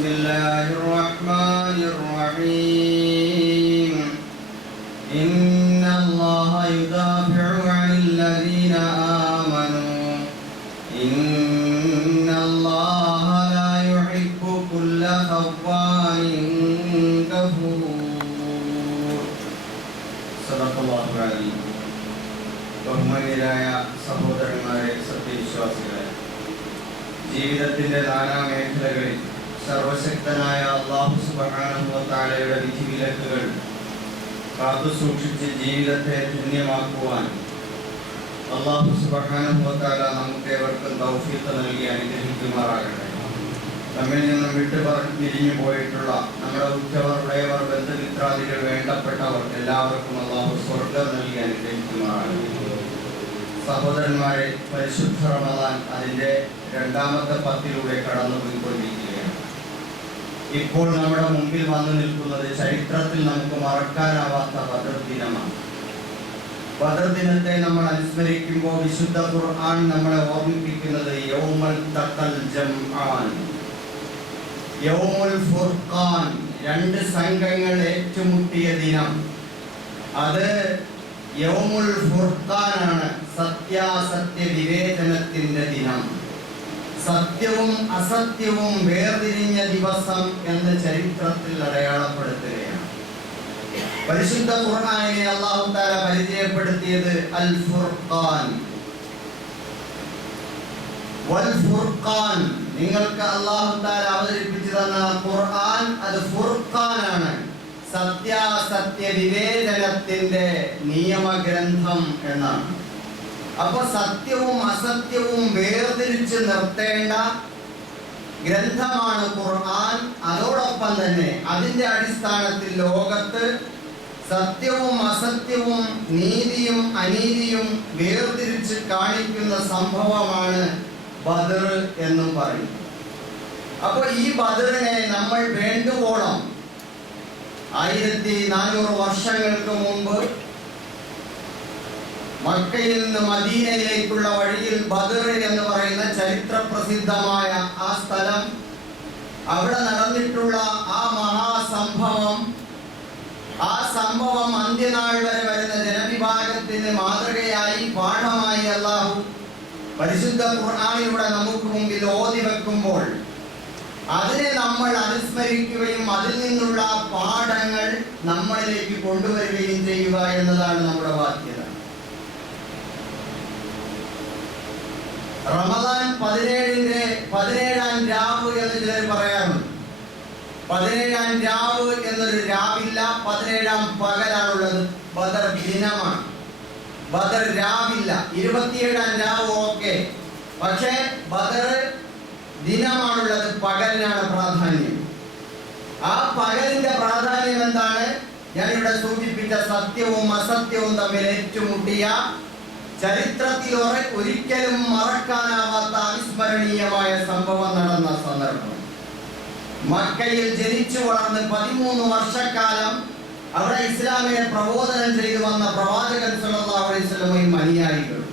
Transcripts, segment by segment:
بسم الله الرحمن الرحيم إن الله يدافع عن الذين آمنوا إن الله لا يحب كل خوان كفور صدق الله العظيم. ബഹുമാന്യരായ സഹോദരന്മാരെ, സത്യവിശ്വാസികളെ, ജീവിതത്തിന്റെ നാനാ മേഖലകളിൽ സർവശക്തനായ അല്ലാഹു സുബ്ഹാനഹു വ തആലയുടെ വിധിവിലക്കുകൾ കാത്തുസൂക്ഷിച്ച് ജീവിതത്തെ ധന്യമാക്കുവാൻ അല്ലാഹു സുബ്ഹാനഹു വ തആല നമുക്കേവർക്കും തൗഫീഖ് നൽകി അനുഗ്രഹിക്കുമാറാകട്ടെ. നമ്മിൽ നിന്നും പിരിഞ്ഞു പോയിട്ടുള്ള നമ്മുടെ ഉറ്റവർ, ഉടയവർ, ബന്ധുമിത്രാദികൾ, വേണ്ടപ്പെട്ടവർ എല്ലാവർക്കും അല്ലാഹു സ്വർഗ്ഗം നൽകി അനുഗ്രഹിക്കുമാറാകട്ടെ. സഹോദരന്മാരെ, പരിശുദ്ധ റമദാൻ അതിൻ്റെ രണ്ടാമത്തെ പത്തിലൂടെ കടന്നുപോയിക്കൊണ്ടിരിക്കുകയാണ്. ഇപ്പോൾ നമ്മുടെ മുമ്പിൽ വന്നു നിൽക്കുന്നത് ചരിത്രത്തിൽ നമുക്ക് മറക്കാനാവാത്ത ബദർ ദിനമാണ്. ബദർ ദിനത്തെ നമ്മൾ അനുസ്മരിക്കുമ്പോൾ വിശുദ്ധ ഖുർആൻ നമ്മളെ ഓർമ്മിപ്പിക്കുന്നത് യൗമുൽ തഖൽ ജംആൻ, യൗമുൽ ഫുർഖാൻ, രണ്ട് സംഘങ്ങൾ ഏറ്റുമുട്ടിയ ദിനം. അത് യൗമുൽ ഫുർഖാനാണ്, സത്യാസത്യ വിവേചനത്തിന്റെ ദിനം, സത്യവും അസത്യവും വേർതിരിഞ്ഞ ദിവസം എന്ന് ചരിത്രത്തിൽ അടയാളപ്പെടുത്തുകയാണ്. പരിശുദ്ധ ഖുർആനിനെ അല്ലാഹു തആല പരിചയപ്പെടുത്തിയത് അൽ ഫുർഖാൻ. വൽ ഫുർഖാൻ, നിങ്ങൾക്ക് അല്ലാഹു തആല അവതരിപ്പിച്ചു തന്ന ഖുർആൻ അത് ഫുർഖാനാണ്, സത്യാസത്യ വിവേചനത്തിന്റെ നിയമഗ്രന്ഥം എന്നാണ്. അപ്പൊ സത്യവും അസത്യവും വേർതിരിച്ച് നിർത്തേണ്ട ഗ്രന്ഥമാണ് ഖുർആൻ. അതോടൊപ്പം തന്നെ അതിന്റെ അടിസ്ഥാനത്തിൽ ലോകത്ത് സത്യവും അസത്യവും നീതിയും അനീതിയും വേർതിരിച്ച് കാണിക്കുന്ന സംഭവമാണ് ബദർ എന്നും പറയും. അപ്പോൾ ഈ ബദറിനെ നമ്മൾ വേണ്ടുവോളം 1400 വർഷങ്ങൾക്ക് മുമ്പ് മക്കയിൽ നിന്ന് മദീനയിലേക്കുള്ള വഴിയിൽ ബദർ എന്ന് പറയുന്ന ചരിത്ര പ്രസിദ്ധമായ ആ സ്ഥലം, അവിടെ നടന്നിട്ടുള്ള ആ മഹാസംഭവം, ആ സംഭവം അന്ത്യനാൾ വരെ വരുന്ന ജനവിഭാഗത്തിന് മാതൃകയായി, പാഠമായി അല്ലാഹു പരിശുദ്ധ ഖുർആനിലൂടെ നമുക്ക് മുമ്പിൽ ഓതി വെക്കുമ്പോൾ അതിനെ നമ്മൾ അനുസ്മരിക്കുകയും അതിൽ നിന്നുള്ള പാഠങ്ങൾ നമ്മളിലേക്ക് കൊണ്ടുവരികയും ചെയ്യുക എന്നതാണ് നമ്മുടെ ബാധ്യത. റമദാൻ 17-ാം രാവ് എന്ന് ചിലർ പറയാറുണ്ട്. 17-ാം രാവ് എന്നൊരു രാവില്ല, 17-ാം പകലാണുള്ളത്. ബദർ ദിനമാണ്, ബദർ രാവില്ല. 27-ാം രാവ് ഓക്കെ, പക്ഷേ ബദർ ദിനമാണുള്ളത്, പകലിനാണ് പ്രാധാന്യം. ആ പകലിന്റെ പ്രാധാന്യം എന്താണ്? ഞാനിവിടെ സൂചിപ്പിച്ച സത്യവും അസത്യവും തമ്മിൽ ഏറ്റുമുട്ടിയ, ചരിത്രത്തിൽ ഒരിക്കലും മറക്കാനാവാത്ത അവിസ്മരണീയമായ സംഭവം നടന്ന സന്ദർഭം. മക്കയിൽ ജനിച്ചു വളർന്ന് 13 വർഷക്കാലം അവിടെ ഇസ്ലാമിനെ പ്രബോധനം ചെയ്തു വന്ന പ്രവാചകൻ സല്ലല്ലാഹു അലൈഹി വസല്ലമയും അനുയായികളും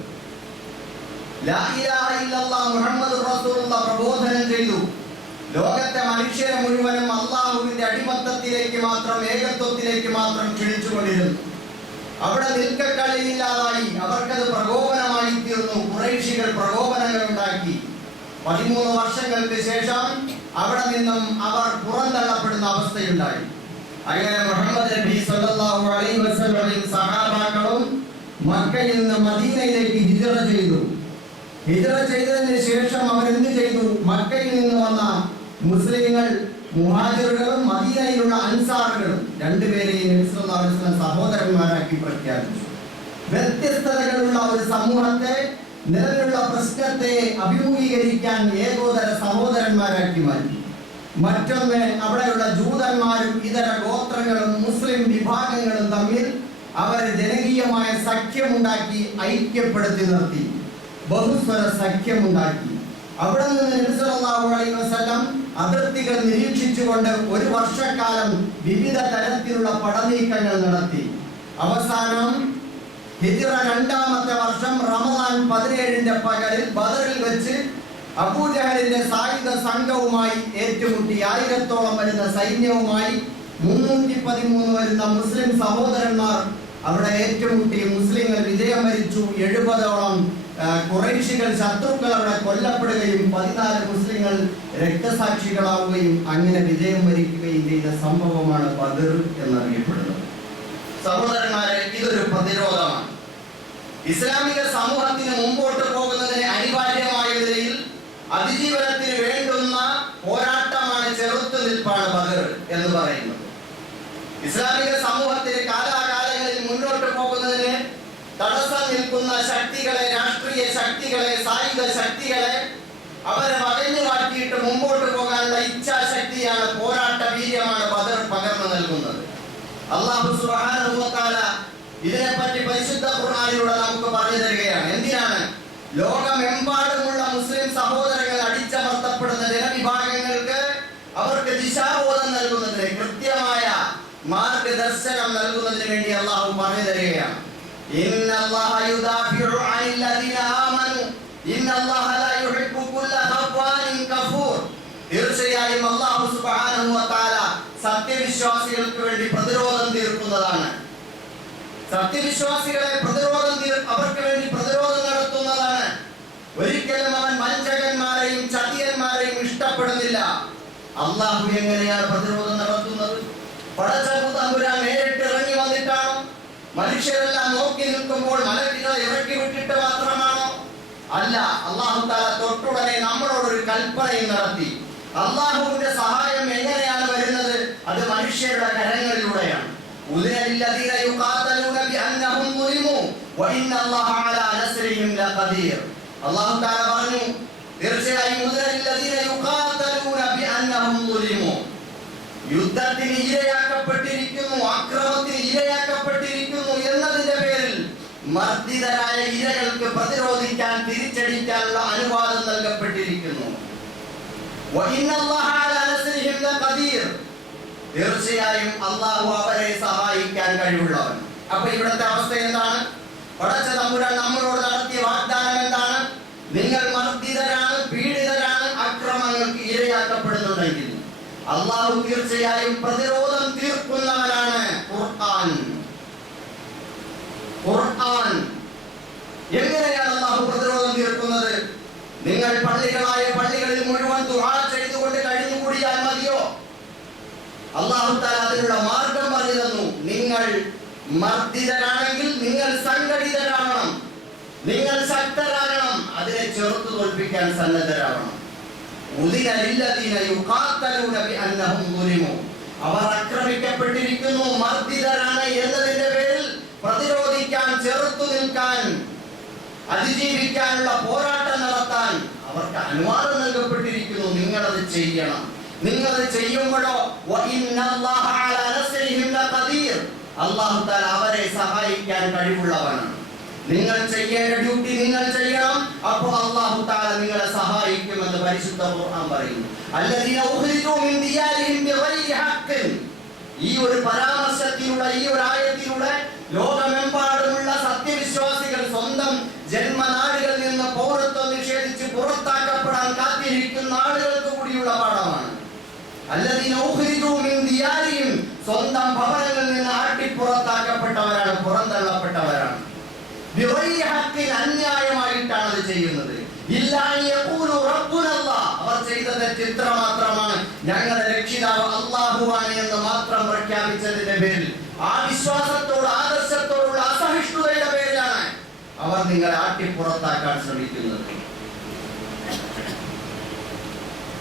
ലാ ഇലാഹ ഇല്ലല്ലാഹ് മുഹമ്മദുർ റസൂലുള്ളാഹ് പ്രബോധനം ചെയ്തു. ലോകത്തെ മനുഷ്യരെ മുഴുവനും അല്ലാഹുവിന്റെ അടിമത്തത്തിലേക്ക് മാത്രം, ഏകത്വത്തിലേക്ക് മാത്രം ക്ഷണിച്ചുകൊണ്ടിരുന്നു. അവിടെ നിൽക്കക്കളിയില്ലാതായി, അവർക്കത് പ്രകോപനമായി തീർന്നു. ഖുറൈശികൾ പ്രകോപനങ്ങൾ ഉണ്ടാക്കി. 13 വർഷങ്ങൾക്ക് ശേഷം അവിടെ നിന്നും അവർ പുറന്തള്ളപ്പെടുന്ന അവസ്ഥയുണ്ടായി. അങ്ങനെ മുഹമ്മദ് നബി സല്ലല്ലാഹു അലൈഹി വസല്ലമയും സഹാബാക്കളും മക്കയിൽ നിന്ന് മദീനയിലേക്ക് ഹിജ്റ ചെയ്തു. ഹിജ്റ ചെയ്തതിന് ശേഷം അവരെന്ത് ചെയ്തു? മക്കയിൽ നിന്ന് വന്ന മുസ്ലിങ്ങൾ, മുഹാജിറുകളും മദീനയിലുള്ള അൻസാറുകളും രണ്ടുപേരെയും നബി സല്ലല്ലാഹു അലൈഹി വസല്ലം സഹോദരന്മാരാക്കി പ്രഖ്യാപിച്ചു. വ്യത്യസ്തതകളുള്ള ഒരു സമൂഹത്തെ, നിലവിലുള്ള പ്രശ്നത്തെ അഭിമുഖീകരിക്കാൻ ഏകോദര സഹോദരന്മാരാക്കി മാറ്റി. മറ്റൊന്ന്, അവിടെയുള്ള ജൂതന്മാരും ഇതര ഗോത്രങ്ങളും മുസ്ലിം വിഭാഗങ്ങളും തമ്മിൽ അവർ ജനകീയമായ സഖ്യമുണ്ടാക്കി, ഐക്യപ്പെടുത്തി നിർത്തി, ബഹുസ്വര സഖ്യമുണ്ടാക്കി. അവിടെ നിന്ന് നബി സല്ലല്ലാഹു അലൈഹി വസല്ലം അതിർത്തികൾ നിരീക്ഷിച്ചുകൊണ്ട് 1 വർഷക്കാലം വിവിധ തരത്തിലുള്ള പടനീക്കങ്ങൾ നടത്തി. അവസാനം ഹിജ്റ 2-ാമത്തെ വർഷം റമദാൻ 17-ന്റെ പകലിൽ ബദറിൽ വെച്ച് അബൂജഹലിന്റെ സായുധ സംഘവുമായി ഏറ്റുമുട്ടി 1000-ഓളം വരുന്ന സൈന്യവുമായി 313 വരുന്ന മുസ്ലിം സഹോദരന്മാർ അവിടെ ഏറ്റുമുട്ടി. മുസ്ലിങ്ങൾ വിജയം വരിച്ചു. 70-ഓളം ഖുറൈശികൾ ശത്രുക്കൾ അവിടെ കൊല്ലപ്പെടുകയും 14 മുസ്ലിങ്ങൾ രക്തസാക്ഷികളാവുകയും അങ്ങനെ വിജയം വരിക്കുകയും ചെയ്ത സംഭവമാണ് ബദർ എന്നറിയപ്പെടുന്നത്. സഹോദരന്മാരെ, ഇതൊരു പ്രതിരോധമാണ്. ഇസ്ലാമിക സമൂഹത്തിന് മുമ്പോട്ട് പോകുന്നതിന് അനിവാര്യമായ നിലയിൽ അതിജീവനത്തിന് വേണ്ടുന്ന പോരാട്ടമാണ്, ചെറുത്തുനിൽപ്പാണ് ബദർ എന്ന് പറയുന്നത്. ഇസ്ലാമിക സമൂഹത്തിന് കാലാകാലങ്ങളിൽ മുന്നോട്ട് പോകുന്നതിന് തടസ്സം നിൽക്കുന്ന ശക്തികളെ, രാഷ്ട്രീയ ശക്തികളെ, സായുധ ശക്തികളെ അവരെ വകഞ്ഞു മാറ്റിയിട്ട് മുമ്പോട്ട് പോകാനുള്ള ഇച്ഛാശക്തിയാണ്, പോരാട്ട വീര്യമാണ് ബദർ പകർന്നു നൽകുന്നത്. അല്ലാഹു സുബ്ഹാനഹു വ തആല ഇതിനെപ്പറ്റി പരിശുദ്ധ ഖുർആനിലൂടെ നമുക്ക് പറഞ്ഞു തരികയാണ്. എന്തിനാണ് ലോകമെമ്പാടുമുള്ള മുസ്ലിം സഹോദരങ്ങൾ അടിച്ചമർത്തപ്പെടുന്ന ജനവിഭാഗങ്ങൾക്ക് അവർക്ക് ദിശാബോധം നൽകുന്നതിന്, കൃത്യമായ മാർഗദർശനം നൽകുന്നതിന് വേണ്ടി അല്ലാഹു പറഞ്ഞു തരികയാണ്. ഇന്നല്ലാഹ യുദാഫിഉ അനില്ലദീന ആമനു ഇന്നല്ലാഹ ലാ യുഹിബ്ബു കുല്ല ഖവ്വാനിൻ കഫൂർ. തീർച്ചയായും അല്ലാഹു സുബ്ഹാനഹു വ തആല സത്യവിശ്വാസികൾക്ക് വേണ്ടി പ്രതിരോധം തീർക്കുന്നതാണ്. സത്യവിശ്വാസികളെ അവർക്ക് വേണ്ടി പ്രതിരോധം നടത്തുന്നതാണ്. ഒരിക്കലും അവൻ വഞ്ചകന്മാരെയും ചതിയന്മാരെയും ഇഷ്ടപ്പെടുന്നില്ല. അല്ലാഹു എങ്ങനെയാണ് പ്രതിരോധം നടത്തുന്നത്? പടച്ചവൻ തമ്പുരാൻ നേരിട്ട് ഇറങ്ങി വന്നിട്ടാണോ? മനുഷ്യരെല്ലാം നോക്കി നിൽക്കുമ്പോൾ മലക്കുകളെ ഇറക്കി വിട്ടിട്ട് മാത്രമാണോ? അല്ല, അല്ലാഹു തആല തൊട്ടുടനെ നമ്മളോടൊരു കൽപ്പനയും നടത്തി. അല്ലാഹുവിന്റെ സഹായം എങ്ങനെയാണ് വരുന്നത്? അത് മനുഷ്യരുടെ കരങ്ങളിലൂടെയാണ്. ഉദിനലില്ലദീന യുഖാതലൂന ബിഅന്നഹും ളുലിമു വഇന്നല്ലാഹ അലാ നസ്രിഹിം ലഖദീർ. അല്ലാഹു തആല പറഞ്ഞു, തീർച്ചയായും ഉദിനലില്ലദീന യുഖാതലൂന ബിഅന്നഹും ളുലിമു, യുദ്ധത്തിന് ഇരയാക്കപ്പെട്ടിരിക്കുന്നു, അക്രമത്തിന് ഇരയാക്കപ്പെട്ടിരിക്കുന്നു എന്നതിന്റെ പേരിൽ മർദ്ദിതരായ ഇരകൾക്ക് പ്രതിരോധിക്കാൻ, തിരിച്ചടിക്കാനുള്ള അനുവാദം നൽകപ്പെട്ടിരിക്കുന്നു. വഇന്നല്ലാഹ അലാ നസ്രിഹിം ലഖദീർ, തീർച്ചയായും അല്ലാഹു അവരെ സഹായിക്കാൻ കഴിവുള്ളവൻ. അപ്പൊ ഇവിടുത്തെ അവസ്ഥ എന്താണ്? പടച്ച തമ്പുരാൻ നമ്മളോട് നടത്തിയ വാഗ്ദാനം എന്താണ്? നിങ്ങൾ മർദ്ദിതരാണ്, പീഡിതരാണ്, അക്രമങ്ങൾക്ക് ഇരയാക്കപ്പെടുന്നുണ്ടെങ്കിൽ അല്ലാഹു തീർച്ചയായും പ്രതിരോധം തീർക്കുന്നവനാണ്. ഖുർആൻ എങ്ങനെയാണ് അല്ലാഹു പ്രതിരോധം തീർക്കുന്നത്? നിങ്ങൾ പള്ളികളിൽ മുഴുവൻ ദുആ ചെയ്തുകൊണ്ട് കഴിഞ്ഞുകൂടിയാൽ മതിയോ? അല്ലാഹു തആല അതിനുള്ള മാർഗം പറഞ്ഞു തന്നു. നിങ്ങൾ മർദ്ദിതരാണെങ്കിൽ നിങ്ങൾ സംഘടിതരാവണം, നിങ്ങൾ ശക്തരാകണം, അതിനെ ചെറുത്തു തോൽപ്പിക്കാൻ സന്നദ്ധരാവണം. അവർ ആക്രമിക്കപ്പെട്ടിരിക്കുന്നു, മർദ്ദിതരാണ് എന്നതിന്റെ പേരിൽ പ്രതിരോധിക്കാൻ, ചെറുത്തു നിൽക്കാൻ, അതിജീവിക്കാനുള്ള പോരാട്ടം നടത്താൻ അവർക്ക് അനുവാദം നൽകപ്പെട്ടിരിക്കുന്നു. നിങ്ങളത് ചെയ്യണം. നിങ്ങളത് ചെയ്യുമ്പോഴോ അല്ലാഹു തആല അവരെ സഹായിക്കാൻ കഴിവുള്ളവനാണ്. നിങ്ങൾ ചെയ്യേണ്ട ഡ്യൂട്ടി നിങ്ങൾ ചെയ്യണം. അപ്പോൾ അല്ലാഹു തആല നിങ്ങളെ സഹായിക്കുമെന്ന് പരിശുദ്ധ ഖുർആൻ പറയുന്നു. അല്ലദീന ഉഖ്രിജൂ മിൻ ദിയാരിഹിം ബിഗൈരി ഹഖ്ഖിൻ. ഈ ഒരു പരാമർശത്തിലൂടെ, ഈ ഒരു ആയത്തിലൂടെ ലോകമെമ്പാടുമുള്ള സത്യവിശ്വാസികൾ സ്വന്തം ജന്മനാടുകളിൽ നിന്ന് പൗരത്വം നിഷേധിച്ച് പുറത്താക്കപ്പെടാൻ കാത്തിരിക്കുന്ന ആളുകൾക്ക് കൂടിയുള്ള പാഠമാണ്. അല്ലദീന ഉഖ്രിജൂ മിൻ ദിയാരിഹിം, സ്വന്തം ഭവനങ്ങളിൽ നിന്ന് ആട്ടിപ്പുറത്താക്കപ്പെട്ടവരാണ്, പുറന്തള്ളപ്പെട്ടവരാണ്. ബിഗൈരി ഹഖ്ഖിൻ, അന്യായമായിട്ടാണ് അത് ചെയ്യുന്നത്. ഇല്ലാ യഖൂലു റബ്ബുനല്ലാഹ്, അവർ ചെയ്ത തെറ്റ് മാത്രമാണ്, ഞങ്ങളുടെ രക്ഷിതാവ് അല്ലാഹുവാണ് എന്ന് മാത്രം പ്രഖ്യാപിച്ചതിന്റെ പേരിൽ, ആ വിശ്വാസത്തോട്, ആദർശത്തോടുള്ള അസഹിഷ്ണുതയുടെ പേരിലാണ് അവർ നിങ്ങളെ ആട്ടിപ്പുറത്താക്കാൻ ശ്രമിക്കുന്നത്.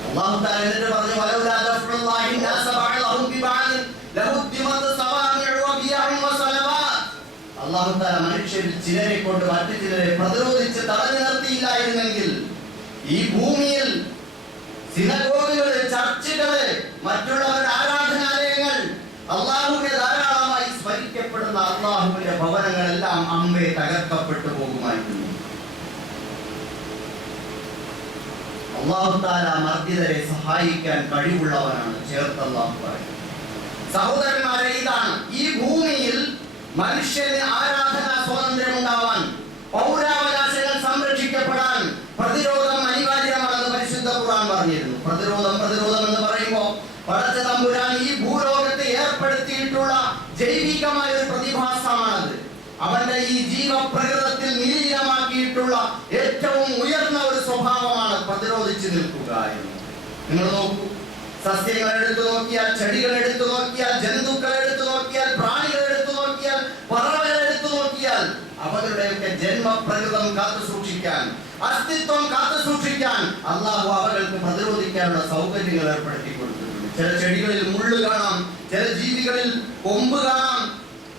അല്ലാഹു തആല എന്നിട്ട് പറഞ്ഞു, വലൗലാ ദഫ്റുല്ലാഹി നാസ ബഅദഹും ബിബഅദ് ലഹുദ്ദിമത് സവാമിഉ വബിയഉ വസലവാത്. അല്ലാഹു തആല മനുഷ്യരിൽ ചിലരെ കൊണ്ട് മറ്റു ചിലരെ പ്രതിരോധിച്ച് തടഞ്ഞു നിർത്തിയില്ലായിരുന്നെങ്കിൽ ഈ ഭൂമിയിൽ സിനഗോഗുകൾ, ചർച്ചുകൾ, മറ്റുള്ളവരുടെ ആരാധനാലയങ്ങൾ, അല്ലാഹുവിനെ ധാരാളമായി സ്മരിക്കപ്പെടുന്ന അല്ലാഹുവിന്റെ ഭവനങ്ങളെല്ലാം അമ്പേ തകർക്കപ്പെട്ടു പോകുമായിരുന്നു. അല്ലാഹു തആല മർദ്ദിതരെ സഹായിക്കാൻ കഴിവുള്ളവനാണ്. ചേർത്ത് അല്ലാഹു പറയും. സഹോദരന്മാരെ, ഇതാണ് ഈ ഭൂമിയിൽ മനുഷ്യന് ആരാധനാ സ്വാതന്ത്ര്യം ഉണ്ടാവാൻ, പൗരാവകാശങ്ങൾ സംരക്ഷിക്കപ്പെടാൻ പ്രതിരോധം അനിവാര്യമാണെന്ന് പടച്ച തമ്പുരാൻ ഈ ഭൂലോകത്തെ ഏർപ്പെടുത്തിയിട്ടുള്ള ജൈവികമായ ഒരു പ്രതിഭാസമാണത്. അവന്റെ ഈ ജീവപ്രകൃതത്തിൽ നിലീനമാക്കിയിട്ടുള്ള ഏറ്റവും ഉയർന്ന ഒരു സ്വഭാവമാണ് പ്രതിരോധിച്ചു നിൽക്കുക എന്ന്. നിങ്ങൾ നോക്കൂ, സസ്യങ്ങൾ എടുത്തു നോക്കിയാൽ, ചെടികൾ എടുത്തു നോക്കിയാൽ, ജന്തുക്കൾ എടുത്തു നോക്കിയാൽ, പ്രാണികൾ എടുത്തു നോക്കിയാൽ, പറവകൾ എടുത്തു നോക്കിയാൽ, അവരുടെയൊക്കെ ജന്മപ്രകൃതം കാത്തു സൂക്ഷിക്കാൻ, അസ്തിത്വം കാത്തു സൂക്ഷിക്കാൻ അല്ലാഹു അവർക്ക് പ്രതിരോധിക്കാനുള്ള സൗകര്യങ്ങൾ ഏർപ്പെടുത്തി കൊടുത്തിട്ടുണ്ട്. ചില ചെടികളിൽ മുള്ള് കാണാം, ചില ജീവികളിൽ കൊമ്പ് കാണാം,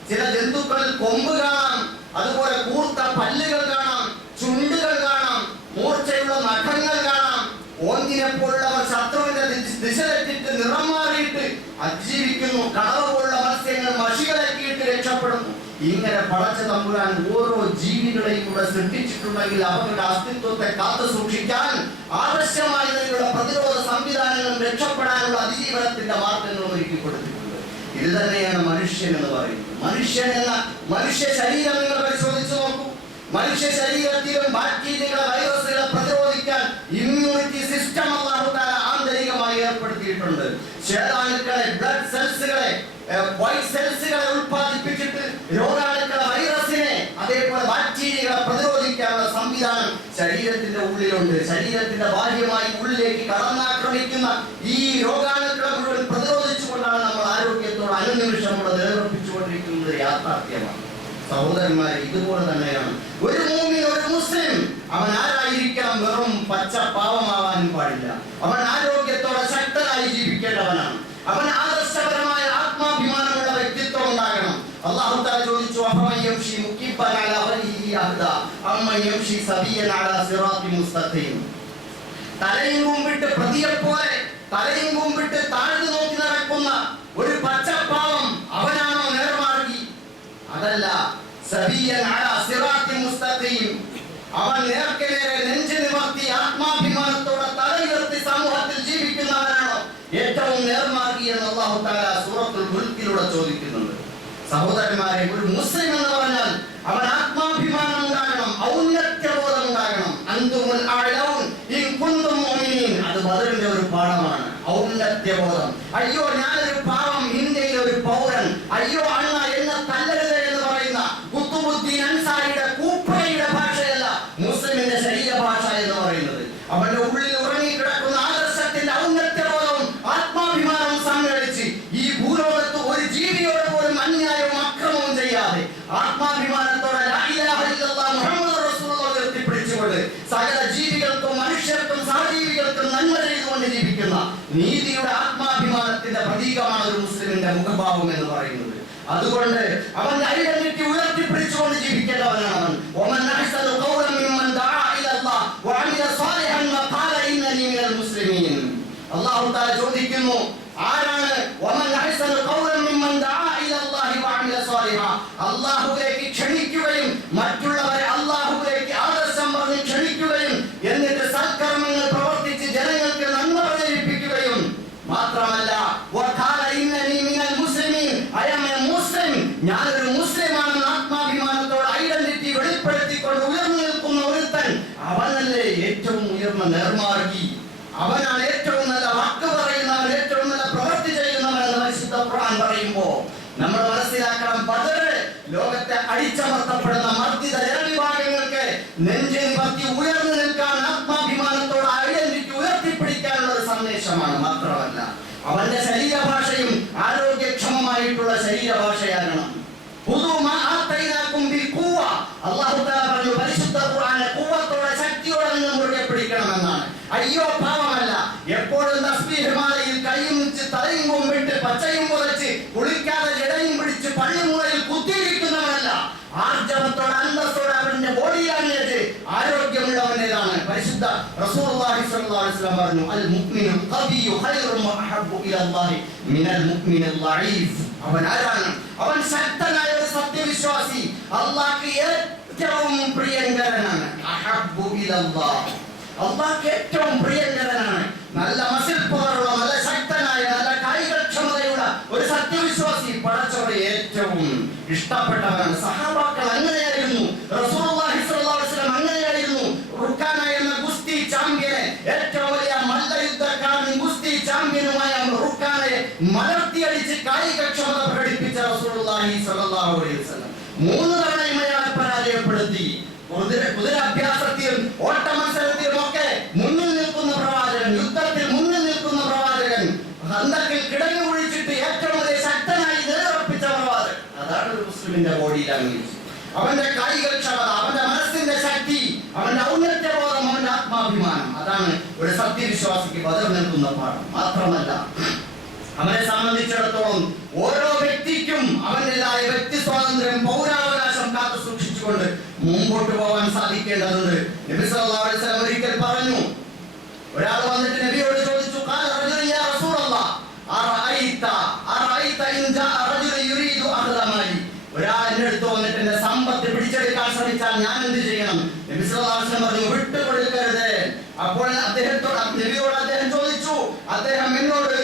ചില ജന്തുക്കളിൽ കൊമ്പ് കാണാം, അതുപോലെ കൂർത്ത പല്ലുകൾ കാണാം, ചുണ്ടുകൾ കാണാം, മൂർച്ചയുള്ള നഖങ്ങൾ കാണാം. ഓന്തിനെ പോലുള്ളവർ ശത്രുവിന്റെ ദിശ തെറ്റിട്ട് നിറം മാറിയിട്ട് അതിജീവിക്കുന്നു. കടവ പോലുള്ള മത്സ്യങ്ങൾ മഷികളാക്കിയിട്ട് രക്ഷപ്പെടുന്നു. ഇങ്ങനെ പടച്ച തമ്പുരാൻ ഓരോ ജീവികളെയും കൂടെ സൃഷ്ടിച്ചിട്ടുണ്ടെങ്കിൽ അവരുടെ അസ്തിത്വത്തെ കാത്തു സൂക്ഷിക്കാൻ ആവശ്യമായതിനുള്ള പ്രതിരോധ സംവിധാനങ്ങളും രക്ഷപ്പെടാനുള്ള അതിജീവനത്തിന്റെ മാർഗങ്ങളും ഒരുക്കി കൊടുത്തിട്ടുണ്ട്. ഇത് തന്നെയാണ് മനുഷ്യൻ എന്ന് പറയുന്നത്. മനുഷ്യ ശരീരം നിങ്ങൾ പരിശോധിച്ചു നോക്കൂ. മനുഷ്യ ശരീരത്തിലും ബാക്ടീരിയകളെ, വൈറസുകളെ പ്രതിരോധിക്കാൻ ഇമ്മ്യൂണിറ്റി സിസ്റ്റം അല്ലാഹു തആല ആന്തരികമായി ഏർപ്പെടുത്തിയിട്ടുണ്ട്. ശ്വേതാണുക്കളെ, ബ്ലഡ് സെൽസുകളെ, വൈറ്റ് സെൽസുകളെ ഉൽപ്പാദിപ്പിച്ചിട്ട് രോഗാണുക്കളെ, വൈറസിനെ, അതേപോലെ ബാക്ടീരിയകളെ പ്രതിരോധിക്കാനുള്ള സംവിധാനം ശരീരത്തിന്റെ ഉള്ളിലുണ്ട്. ശരീരത്തിന്റെ ബാഹ്യമായി ഉള്ളിലേക്ക് കടന്നാക്രമിക്കുന്ന ഈ രോഗാണുക്കളെ മുഴുവൻ പ്രതിരോധിച്ചുകൊണ്ടാണ് നമ്മൾ ആരോഗ്യത്തോട് അനുനിമിഷമുള്ള നിലനിർപ്പിച്ചുകൊണ്ടിരിക്കുന്നത്. യാഥാർത്ഥ്യമാണ് സഹോദരന്മാരെ. ഇതുപോലെ തന്നെയാണ് ഒരു മുഅ്മിൻ, ഒരു മുസ്ലിം, അവൻ ആരായിരിക്കണം? വെറും പച്ച പാവമാവാനും പാടില്ല. അവൻ ആരോഗ്യത്തോടെ ശക്തനായി ജീവിക്കേണ്ടവനാണ്. അവൻ ആദർശപരമായ ആത്മാഭിമാനമുള്ള വ്യക്തിത്വം ഉണ്ടാകണം. അല്ലാഹു തആല ചോദിച്ചു, അഫമൻ യംശി മുകിബ്ബൻ അലാ വജ്ഹിഹി അഹ്ദാ അമ്മൻ യംശി സബിയൻ അലാ സിറാത്തിൻ മുസ്തഖീം. തലയും കുമ്പിട്ട് പ്രതിയെപ്പോലെ തലയും കുമ്പിട്ട് താഴ്ന്നു നോക്കി നടക്കുന്ന ഒരു പച്ചപ്പാവം അവനാണോ നേർമാർഗി? അതല്ല. സബിയൻ അലാ സിറാത്തിൻ മുസ്തഖീം, അവൻ നേർക്കു നേരെ നെഞ്ചു നിവർത്തി ആത്മാഭിമാനത്തോടെ തലയുയർത്തി സമൂഹത്തിൽ ജീവിക്കുന്നവനാണോ ഏറ്റവും നേർമാർഗി എന്ന് അല്ലാഹു തആല സൂറത്തുൽ മുൽക്കിലൂടെ ചോദിക്കുന്നുണ്ട്. സഹോദരന്മാരെ, ഒരു മുസ്ലിം എന്ന് പറഞ്ഞാൽ അവൻ ആത്മാഭിമാനം ഉണ്ടാകണം, ഔന്നത്യബോധം ഉണ്ടാകണം. അൻതുമുൽ അഅലൗൻ ഇൻ കുന്തും മുഅ്മിനീൻ, അത് ബദറിന്റെ ഒരു പാഠമാണ്. ഔന്നത്യബോധം. അയ്യോ, ഞാനൊരു പാവം, ഇന്ത്യയിലെ ഒരു പൗരൻ, അയ്യോ അണ്ണ എന്നെ തല്ലരുത് എന്ന് പറയുന്ന ഖുത്ബുദ്ദീൻ അൻസാരിയുടെ കൂപ്പയുടെ ഭാഷയല്ല മുസ്ലിമിന്റെ ശരീരഭാഷ എന്ന് പറയുന്നത്. അവന്റെ ഉള്ളിൽ ഉറങ്ങിക്കിടക്കുന്ന ആദർശത്തിന്റെ ഔന്നത്യബോധവും ആത്മാഭിമാനവും സമ്മേളിച്ച് ഈ ഭൂലോകത്ത് ഒരു ജീവിയോട് പോലും അന്യായവും അക്രമവും ചെയ്യാതെ ആത്മാഭിമാനത്തോടെ ലാ ഇലാഹ ഇല്ലല്ലാഹ് മുഹമ്മദുർ റസൂലുള്ളാഹി ഉയർത്തിപ്പിടിച്ചുകൊണ്ട് സകല ജീവികൾക്കും മനുഷ്യർക്കും സഹജീവികൾക്കും നന്മ ചെയ്തുകൊണ്ട് ജീവിക്കുന്ന നീതിയുടെ ആത്മാഭിമാനത്തിന്റെ പ്രതീകമാണ് ഒരു മുസ്ലിമിന്റെ മുഖഭാവം എന്ന് പറയുന്നത്. അതുകൊണ്ട് അവന്റെ ഐഡന്റിറ്റി ഉയർത്തിപ്പിടിച്ചുകൊണ്ട് ജീവിക്കേണ്ടവനാണ് അവൻ. വമൻ അഹ്സനു ഖൗലൻ മിമ്മൻ ദഅ ഇലല്ലാഹ് വഅമില സാലിഹൻ വഖാല ഇന്നനി മിനൽ മുസ്ലിമീൻ. അല്ലാഹു തആല ചോദിക്കുന്നു, ആരാണ് വമൻ അഹ്സനു ഖൗലൻ മിമ്മൻ ദഅ ഇലല്ലാഹി വഅമില സാലിഹൻ, അല്ലാഹുവിലേക്ക് ക്ഷണിക്കുകയും മറ്റുള്ളവരെ അല്ലാഹുവിലേക്ക് ആദർശം പറഞ്ഞ് ക്ഷണിക്കുകയും എന്നിട്ട് സൽക്കർമ്മങ്ങൾ പ്രവർത്തിച്ച് ജനങ്ങൾക്ക് നന്മ പ്രചരിപ്പിക്കുകയും മാത്രമല്ല വഖാല ഇന്നനി മിനൽ Muslimeen, I am a Muslim, ഞാനൊരു മുസ്ലിമാണെന്ന് ആത്മാഭിമാനത്തോടെ ഐഡന്റിറ്റി വെളിപ്പെടുത്തിക്കൊണ്ട് ഉയർന്നു നിൽക്കുന്ന ഒരുത്തൻ, അവനല്ലേ ഏറ്റവും ഉയർന്ന നേർമാർഗി. അവനാണ് ഏറ്റവും നല്ല വാക്ക് പറയുന്നവൻ, ഏറ്റവും നല്ല പ്രവൃത്തി ചെയ്യുന്നവൻ എന്ന് പരിശുദ്ധ ഖുർആൻ പറയുമ്പോൾ നമ്മൾ മനസ്സിലാക്കണം, ബദർ ലോകത്തെ അടിച്ചമർത്തപ്പെടുന്ന മർദ്ദിത ജനവിഭാഗങ്ങൾക്ക് നെഞ്ചു നിവർത്തി ഉയർന്നു നിൽക്കാൻ ആത്മാഭിമാനത്തോടെ ഐഡന്റിറ്റി ഉയർത്തിപ്പിടിക്കാനുള്ള ഒരു സന്ദേശമാണ്. മാത്രമല്ല അവന്റെ ശരീരഭാഷയും ആരോഗ്യക്ഷമമായിട്ടുള്ള ശരീരഭാഷയാകണം. അല്ലാഹു തആല പറഞ്ഞു പരിശുദ്ധ ഖുർആനിൽ ഖുവ്വത്തോടെ ശക്തിയോടെ നിങ്ങൾ മുറുകെ പിടിക്കണമെന്നാണ്. അയ്യോ പാവമല്ല, എപ്പോഴും തസ്ബീഹ് മാലയിൽ കൈയും വെച്ച് തലയും കൊമ്പിട്ട് പച്ചയും പുതച്ച് കുളിക്കാതെ ജടയും പിടിച്ച് പള്ളിമൂലയിൽ കുത്തിയിരിക്കുന്നവനല്ല. ആർജവത്തോടെ അന്തസ്സോടെ അവന്റെ ബോഡി ലാംഗ്വേജ് ആരോഗ്യമുള്ളവന്റേതാണ്. പരിശുദ്ധ റസൂലുള്ളാഹി സ്വല്ലല്ലാഹു അലൈഹി വസല്ലം പറഞ്ഞു, അൽ മുഅ്മിനു ഖവിയ്യു ഖൈറുൻ വഅഹബ്ബു ഇലല്ലാഹി മിനൽ മുഅ്മിനിൽ ളഈഫ്. അവൻ ആരാണ്? അവൻ ശക്തനായ ഒരു സത്യവിശ്വാസി, അല്ലാഹുവിന് ഏറ്റവും പ്രിയങ്കരനാണ്. അഹബ്ബു ഇലല്ലാഹ്, അല്ലാഹുവിന് ഏറ്റവും പ്രിയങ്കരനാണ്. നല്ല മസിൽ പവറുള്ള, നല്ല ശക്തനായ, നല്ല കായികക്ഷമതയുള്ള ഒരു സത്യവിശ്വാസി പടച്ചവരെ ഏറ്റവും ഇഷ്ടപ്പെട്ടവനാണ്. സഹാബാക്കൾ അങ്ങനെയായിരുന്നു, റസൂലുള്ളാഹി സ്വല്ലല്ലാഹു അലൈഹി വസല്ലം അങ്ങനെയായിരുന്നു. റുക്കാന എന്ന ഗുസ്തി ചാമ്പ്യനെ, ഏറ്റവും വലിയ മല്ലയുദ്ധക്കാരനും ഗുസ്തി ചാമ്പ്യനുമായ റുക്കാന മലർത്തിയടിച്ച് കായികക്ഷമത പ്രകടിപ്പിച്ച റസൂലുള്ളാഹി സ്വല്ലല്ലാഹു അലൈഹി വസല്ലം 3 തവണ അയാളെ പരാജയപ്പെടുത്തി. കുതിരാഭ്യാസത്തിലും ഓട്ട മത്സരത്തിലും ഒക്കെ മുന്നിൽ നിൽക്കുന്ന പ്രവാചകൻ, യുദ്ധത്തിൽ മുന്നിൽ നിൽക്കുന്ന പ്രവാചകൻ, ഹന്തക്കിൽ കിടങ്ങു കുഴിച്ചിട്ട് ഏറ്റവും വലിയ ശക്തനായി നിലയുറപ്പിച്ച പ്രവാചകൻ. അതാണ് ഒരു മുസ്ലിമിന്റെ ബോഡി ലാംഗ്വേജ്. അവന്റെ കായികക്ഷമത, അവന്റെ മനസ്സിന്റെ ശക്തി, അവന്റെ ഔന്നത്യബോധം, അവന്റെ ആത്മാഭിമാനം. അതാണ് ഒരു സത്യവിശ്വാസിക്ക് ബദർ നൽകുന്ന പാഠം. മാത്രമല്ല, അവനെ സംബന്ധിച്ചിടത്തോളം ഓരോ വ്യക്തിക്കും അവന്റേതായ വ്യക്തി സ്വാതന്ത്ര്യം, പൗരാവകാശം കാത്തു സൂക്ഷിച്ചുകൊണ്ട് മുമ്പോട്ട് പോകാൻ സാധിക്കേണ്ടതുണ്ട്. നബി സല്ലല്ലാഹു അലൈഹി വസല്ലം ഒരിക്കൽ പറഞ്ഞു, ഒരാൾ വന്നിട്ട് നബിയോട് ചോദിച്ചു, ഖാല റജുലൻ യാ റസൂലല്ലാഹ് അറഅയ്ത ഇൻ ജാഅ റജുലൻ യുരീദു അഖ്ദ മാലി. ഒരാൾ എൻ്റെ അടുത്ത് വന്നിട്ട് എൻ്റെ സമ്പത്ത് പിടിച്ചെടുക്കാൻ ശ്രമിച്ചാൽ ഞാൻ എന്ത് ചെയ്യണം? നബി സല്ലല്ലാഹു അലൈഹി വസല്ലം പറഞ്ഞു, വിട്ടുകൊടുക്കരുത്. അപ്പോൾ നബിയോട് അദ്ദേഹം ചോദിച്ചു, അദ്ദേഹം എന്നോട്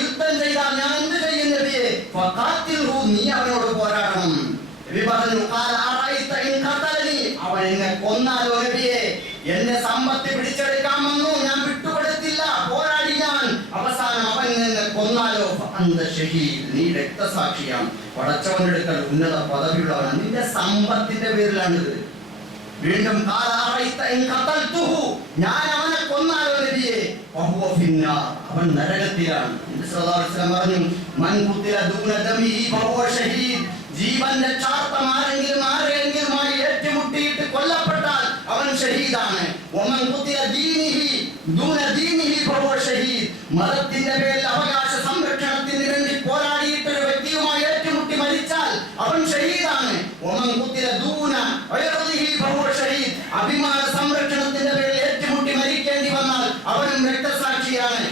യുദ്ധം ചെയ്താൽ ഞാൻ എന്ത് ചെയ്യും നബിയെ? ഫഖാതിൽഹു, നീ അവനോട് പോരാടണം. നബി പറഞ്ഞു, ഖാല അറഅയ്ത ഇൻ ഖതലനി, അവൻ എന്നെ കൊന്നാലോ നബിയെ? എന്റെ സമ്പത്ത് പിടിച്ചെടുക്കാൻ വന്നു, ഞാൻ വിട്ടുകൊടുത്തില്ല, പോരാടി ഞാൻ, അവസാനം അവൻ എന്നെ കൊന്നാലോ? ഫഅന്ത ഷഹീദ്, നീ രക്തസാക്ഷിയാണ്. പടച്ചവന്റെ അടുക്കൽ ഉന്നത പദവിയുള്ളവനാണ്. നിന്റെ സമ്പത്തിന്റെ പേരിലാണിത്. വീണ്ടും ഞാൻ അവനെ കൊന്നാലോ നബിയെ? അവൻ നരകത്തിലാണ്. പറഞ്ഞു, ജീവന്റെ ചാർത്തം ആരെങ്കിലുമായി ഏറ്റുമുട്ടിയിട്ട് കൊല്ലപ്പെട്ടാൽ അവൻ ഷഹീദാണ്. മതത്തിന്റെ പേരിൽ അവകാശ സംരക്ഷണത്തിന് വേണ്ടി പോരാടിയിട്ട് ഒരു വ്യക്തിയുമായി ഏറ്റുമുട്ടി മരിച്ചാൽ അവൻ ഷഹീദാണ്. അഭിമാന സംരക്ഷണത്തിന്റെ പേരിൽ ഏറ്റുമുട്ടി മരിക്കേണ്ടി വന്നാൽ അവനും രക്തസാക്ഷിയാണ്.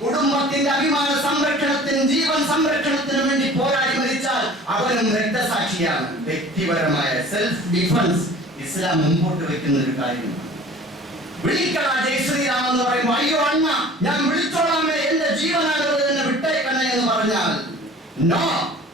കുടുംബത്തിന്റെ അഭിമാന സംരക്ഷണത്തിനും ജീവൻ സംരക്ഷണത്തിനും വേണ്ടി പോരാടി മരിച്ചാൽ അവനും രക്തസാക്ഷിയാണ്. വ്യക്തിപരമായ സെൽഫ് ഡിഫൻസ് ഇസ്ലാം മുമ്പോട്ട് വെക്കുന്ന ഒരു കാര്യമാണ്. വിളിക്കടാ ജയ് ശ്രീറാം എന്ന് പറയുമ്പോൾ, അയ്യോ അണ്ണ ഞാൻ വിളിച്ചോളാമേ, എന്റെ ജീവനാണ് എന്നെ വിട്ടേക്കണേ എന്ന് പറഞ്ഞാൽ നോ,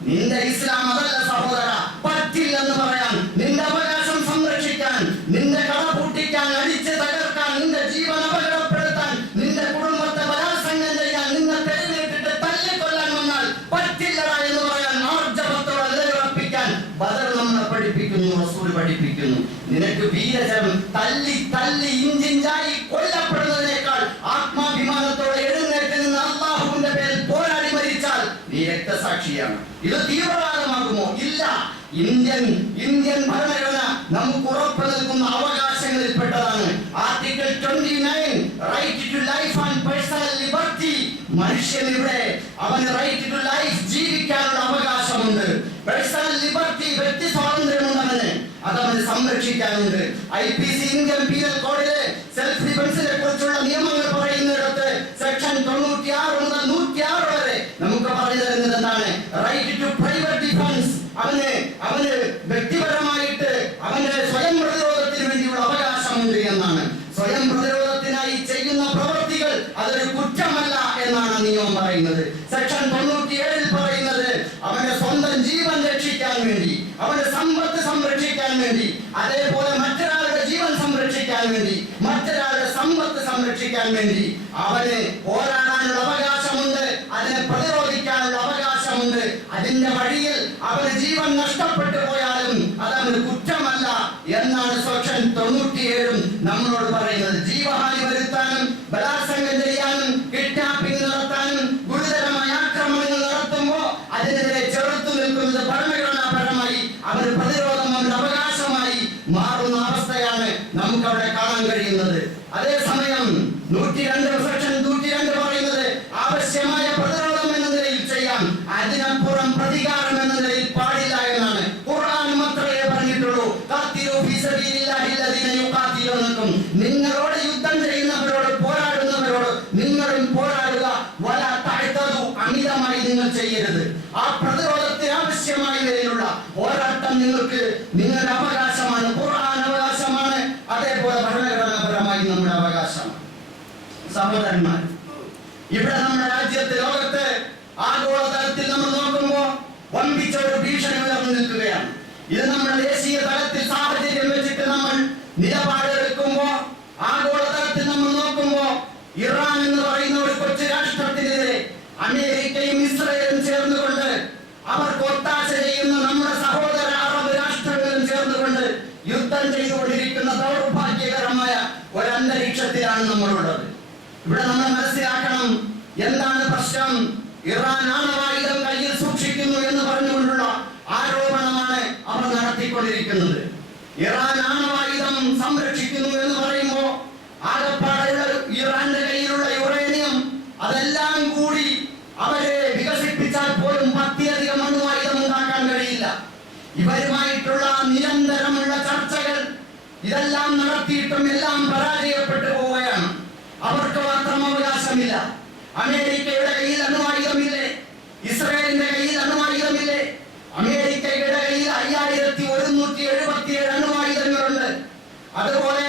നിന്റെ ഇസ്ലാം അതല്ല സഹോദര. പറ്റില്ലെന്ന് പറയാൻ, നിന്റെ അവകാശം സംരക്ഷിക്കാൻ, നിന്റെ കട പൂട്ടിക്കാൻ, അടിച്ച് തകർക്കാൻ, നിന്റെ ജീവൻ അപകടപ്പെടുത്താൻ, നിന്റെ കുടുംബത്തെ ബലാത്സംഗം ചെയ്യാൻ, നിന്നെ തെരഞ്ഞെടുത്തിട്ട് തല്ലിക്കൊല്ലാൻ വന്നാൽ പറ്റില്ലടാ എന്ന് പറയാൻ ആർജവത്തോടെ നിലയുറപ്പിക്കാൻ ബദർ നമ്മളെ പഠിപ്പിക്കുന്നു, റസൂൽ പഠിപ്പിക്കുന്നു. നിനക്ക് വീരജനം തല്ലി തല്ലി ഇഞ്ചിഞ്ചായി കൊല്ലപ്പെടുന്നതിനേക്കാൾ ആത്മാഭിമാനത്തോടെ എഴുന്നേറ്റ് നിന്ന് അല്ലാഹുവിന്റെ പേരിൽ പോരാടി മരിച്ചാൽ നീ രക്തസാക്ഷിയാണ്. ഇത് തീവ്രവാദമാകുമോ? ഇല്ല. ഇന്ത്യൻ ഭരണഘടന നമുക്ക് ഉറപ്പ് നൽകുന്ന അവകാശങ്ങളിൽപ്പെട്ടതാണ്. Article 29, right to life and personal liberty. മനുഷ്യനിവിടെ അവന് റൈറ്റ് ടു ലൈഫ്, ജീവിക്കാനുള്ള അവകാശമുണ്ട്. പേഴ്സണൽ ലിബർട്ടി, വ്യക്തി സ്വാതന്ത്ര്യമുണ്ട് അവന്, അതവന് സംരക്ഷിക്കാനുണ്ട്. IPC ഇന്ത്യൻ പീനൽ കോഡിലെ സെൽഫ് ഡിഫൻസിനെ കുറിച്ചുള്ള നിയമങ്ങൾ പറയുന്നിടത്ത് സെക്ഷൻ 96 മുതൽ 106 വരെ നമുക്ക് പറഞ്ഞു തരുന്നത് എന്താണ്? Right to private defence. അവന് വ്യക്തിപരമായിട്ട് അവന്റെ സ്വയം പ്രതിരോധത്തിന് വേണ്ടിയുള്ള അവകാശമുണ്ട് എന്നാണ്. സ്വയം പ്രതിരോധത്തിനായി ചെയ്യുന്ന പ്രവൃത്തികൾ അതൊരു കുറ്റമല്ല എന്നാണ് നിയമം പറയുന്നത്. സെക്ഷൻ 97 പറയുന്നത് അവന്റെ സ്വന്തം ജീവൻ രക്ഷിക്കാൻ വേണ്ടി, അവന്റെ സമ്പത്ത് സംരക്ഷിക്കാൻ വേണ്ടി, അതേപോലെ മറ്റൊരാളുടെ ജീവൻ സംരക്ഷിക്കാൻ വേണ്ടി, മറ്റൊരാളുടെ സമ്പത്ത് സംരക്ഷിക്കാൻ വേണ്ടി അവന് പോരാടാനുള്ള അവകാശമുണ്ട്, അതിനെ പ്രതിരോധിക്കാനുള്ള അവകാശമുണ്ട്. അതിന്റെ വഴിയിൽ അവന് ജീവൻ നഷ്ടപ്പെട്ടു പോയാലും അതവന് കുറ്റമല്ല എന്നാണ് സെക്ഷൻ 97 നമ്മളോട് പറയുന്നത്. ജീവഹാനി വരുത്താനും, ബലാത്സംഗം ചെയ്യാനും, കിഡ്നാപ്പിംഗ് നടത്താനും, ഗുരുതരമായ ആക്രമണങ്ങൾ നടത്തുമ്പോൾ അതിനെതിരെ ചെറുത്തു നിൽക്കുന്നത് ഭരണഘടനാപരമായി അവന് പ്രതിരോധം, അവന്റെ അവകാശമായി മാറുന്ന അവസ്ഥയാണ് നമുക്ക് അവിടെ കാണാൻ കഴിയുന്നത്. അതേസമയം 102 സെക്ഷൻ 102 പറയുന്നത് ആവശ്യമായ പ്രതിരോധം എന്ന നിലയിൽ ചെയ്യാം, അതിനപ്പുറം പ്രതികാരം എന്ന നിലയിൽ പാടില്ല എന്നാണ്. ഖുർആൻ മാത്രമേ പറഞ്ഞിട്ടുള്ളൂ, ഖാതിലു ഫീ സബീലില്ലാഹി അല്ലദീന യുഖാതിലൂനകും. നിങ്ങളോട് യുദ്ധം ചെയ്യുന്നവരോട്, പോരാടുന്നവരോട് നിങ്ങളും പോരാടുക. വലാ തഅതദു, അമിതമായി നിങ്ങൾ ചെയ്യരുത്. ആ പ്രതിരോധത്തിന് ആവശ്യമായ നിലയിലുള്ള പോരാട്ടം നിങ്ങളുടെ അവകാശമാണ്. ഖുർആൻ അവകാശമാണ്, അതേപോലെ ഭരണഘടനാപരമായി നമ്മുടെ അവകാശമാണ്. സഹോദരന്മാർ, ഇവിടെ നമ്മുടെ രാജ്യത്ത്, ലോകത്ത്, ആഗോളതലത്തിൽ നമ്മൾ നോക്കുമ്പോൾ വമ്പിച്ച ഒരു ഭീഷണി ഉയർന്നു നിൽക്കുകയാണ്. ഇത് നമ്മുടെ ദേശീയ തലത്തിൽ സാഹചര്യം വെച്ചിട്ട് നമ്മൾ നിലപാടെടുക്കുമ്പോൾ, ആഗോളതലത്തിൽ നമ്മൾ നോക്കുമ്പോൾ, ഇറാൻ എന്ന് പറയുന്ന ഒരു കൊച്ചു രാഷ്ട്രം അവസ്ഥയിലാണ് നമ്മളുള്ളത്. ഇവിടെ നമ്മൾ മനസ്സിലാക്കണം എന്താണ് പ്രശ്നം. ഇറാൻ ആണവായുധം കയ്യിൽ സൂക്ഷിക്കുന്നു എന്ന് പറഞ്ഞുകൊണ്ടുള്ള ആരോപണമാണ് അവർ നടത്തിക്കൊണ്ടിരിക്കുന്നത്. ഇറാൻ ആണവായുധം സംരക്ഷിക്കുന്നു എന്ന് പറയുമ്പോൾ ആകപ്പാടെയുള്ള ഇറാന്റെ കയ്യിലുള്ള യുറേനിയം അതെല്ലാം കൂടി അവരെ വികസിപ്പിച്ചാൽ പോലും 10-ലധികം അണുവായുധം ഉണ്ടാക്കാൻ കഴിയില്ല. ഇവരുമായിട്ടുള്ള നിരന്തരമുള്ള ചർച്ചകൾ ഇതെല്ലാം നടത്തിയിട്ടും എല്ലാം പരാജയപ്പെട്ടു പോവുകയാണ്. അവർക്ക് മാത്രം അവകാശമില്ല. അമേരിക്കയുടെ കയ്യിൽ അണുവായുധമില്ലേ? ഇസ്രായേലിന്റെ കയ്യിൽ അണുവായുധമില്ലേ? അമേരിക്കയുടെ കയ്യിൽ 5177 അണുവായുധങ്ങളുണ്ട്. അതേപോലെ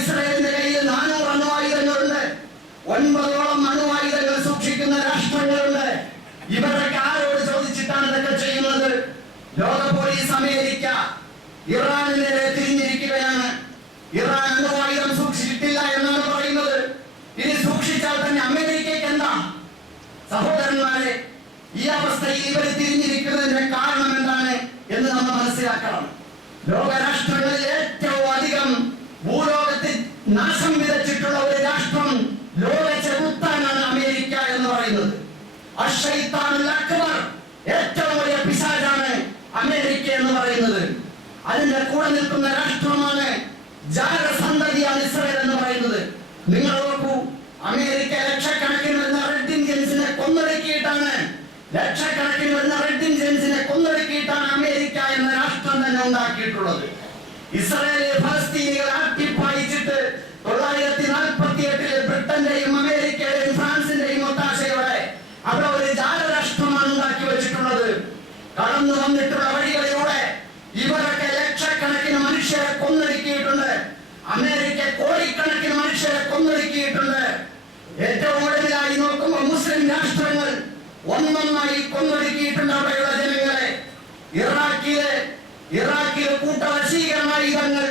ഇസ്രായേലിന്റെ കയ്യിൽ 400 അണുവായുധങ്ങളുണ്ട്. 9ഓളം അണുവായുധങ്ങൾ സൂക്ഷിക്കുന്ന രാഷ്ട്രങ്ങളുണ്ട്. ഇവരൊക്കെ ആരോട് ചോദിച്ചിട്ടാണ് ഇതൊക്കെ ചെയ്യുന്നത്? ലോക പോലീസ് അമേരിക്ക ഇറാനെതിരെ തിരിഞ്ഞിരിക്കുകയാണ്. ഇറാൻ അണുവായുധം സൂക്ഷിച്ചിട്ടില്ല എന്നാണ് പറയുന്നത്. ഇനി സൂക്ഷിച്ചാൽ തന്നെ അമേരിക്കയ്ക്ക് എന്താ? സഹോദരന്മാരെ, ഈ അവസ്ഥയിൽ ഇവർ തിരിഞ്ഞിരിക്കുന്നതിന്റെ കാരണം എന്താണ് എന്ന് നമ്മൾ മനസ്സിലാക്കണം. ലോകരാഷ്ട്രങ്ങളിൽ ഏറ്റവും അധികം ഭൂലോകത്തിൽ നാശം വിതച്ചിട്ടുള്ള ഒരു രാഷ്ട്രം, ലോക ചെകുത്താനാണ് അമേരിക്ക എന്ന് പറയുന്നത്. അശ്ശൈത്താനുൽ അക്ബർ, ഏറ്റവും വലിയ പിശാചാണ് അമേരിക്ക എന്ന് പറയുന്നത്. അതിന്റെ കൂടെ നിൽക്കുന്ന രാഷ്ട്രമാണ് ജാരസന്തതിയാണ് ഇസ്രായേൽ എന്ന് പറയുന്നത്. നിങ്ങൾ നോക്കൂ, അമേരിക്ക ലക്ഷക്കണക്കിന് വരുന്ന റെഡ് ഇന്ത്യൻസിനെ കൊന്നൊടുക്കിയിട്ടാണ് അമേരിക്ക എന്ന രാഷ്ട്രം തന്നെ ഉണ്ടാക്കിയിട്ടുള്ളത്. ഇസ്രായേലിലെ ഫലസ്തീനികൾ ആട്ടിപ്പായിച്ചിട്ട് 948 ബ്രിട്ടന്റെയും അമേരിക്കയുടെയും ഫ്രാൻസിന്റെയും ഒത്താശയോടെ അവിടെ ഒരു ജാലരാഷ്ട്രമാണ് ഉണ്ടാക്കി വെച്ചിട്ടുള്ളത്. കടന്നു വന്നിട്ടുള്ള വഴികളിലൂടെ ഇവരൊക്കെ ലക്ഷക്കണക്കിന് മനുഷ്യരെ കൊന്നൊടുക്കിയിട്ടുണ്ട്. അമേരിക്ക കോടിക്കണക്കിന് മനുഷ്യരെ കൊന്നൊടുക്കിയിട്ടുണ്ട്. ഏറ്റവും ഒടുവിലായി നോക്കുമ്പോൾ മുസ്ലിം രാഷ്ട്രങ്ങൾ ഒന്നൊന്നായി കൊന്നൊടുക്കിയിട്ടുണ്ട് അവിടെയുള്ള ജനങ്ങളെ. ഇറാഖിലെ കൂട്ടവശീകരണായുധങ്ങൾ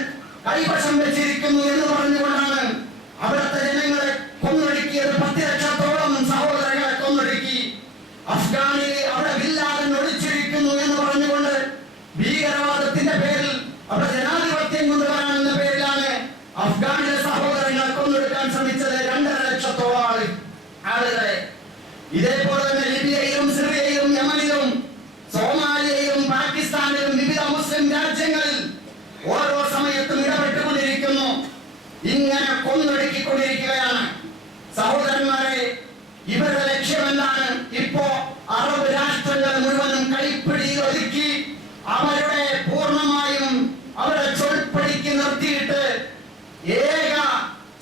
കൈവശം വെച്ചിരിക്കുന്നു എന്ന് പറഞ്ഞുകൊണ്ടാണ് അവിടുത്തെ ജനങ്ങളെ കൊന്നൊടുക്കിയത്. 10 ലക്ഷത്തോളം സഹോദരങ്ങളെ കൊന്നൊടുക്കി. അഫ്ഗാനിലെ അവിടെ ബില്ലാദൻ ഒളിച്ചിരിക്കുന്നു എന്ന് പറഞ്ഞുകൊണ്ട് ഭീകരവാദത്തിന്റെ പേരിൽ അവിടെ ജനാധിപത്യം കൊണ്ടുവരാനെന്ന പേരിലാണ് അഫ്ഗാനിലെ സഹോദരങ്ങളെ കൊന്നൊടുക്കാൻ ശ്രമിച്ചത്. 2.5 ലക്ഷത്തോളം ആളുകളെ. ഇതേപോലെ തന്നെ ലിബിയയിലും സിറിയയിലും യമനിലും സോമാലിയയിലും പാകിസ്ഥാനിലും വിവിധ മുസ്ലിം രാജ്യങ്ങളിൽ ഓരോ സമയത്തും ഇടപെട്ടുകൊണ്ടിരിക്കുന്നു. ഇങ്ങനെ കൊന്നൊടുക്കിക്കൊണ്ടിരിക്കുകയാണ്. സഹോദരന്മാരെ, ഇവരുടെ ലക്ഷ്യം എന്താണ്? ഇപ്പോ അറബ് രാഷ്ട്രങ്ങൾ മുഴുവനും കൈപ്പിടിയിൽ ഒതുക്കി അവരുടെ പൂർണ്ണമായും അവരെ ചൊൽപ്പടിക്ക് നിർത്തിയിട്ട് ഏക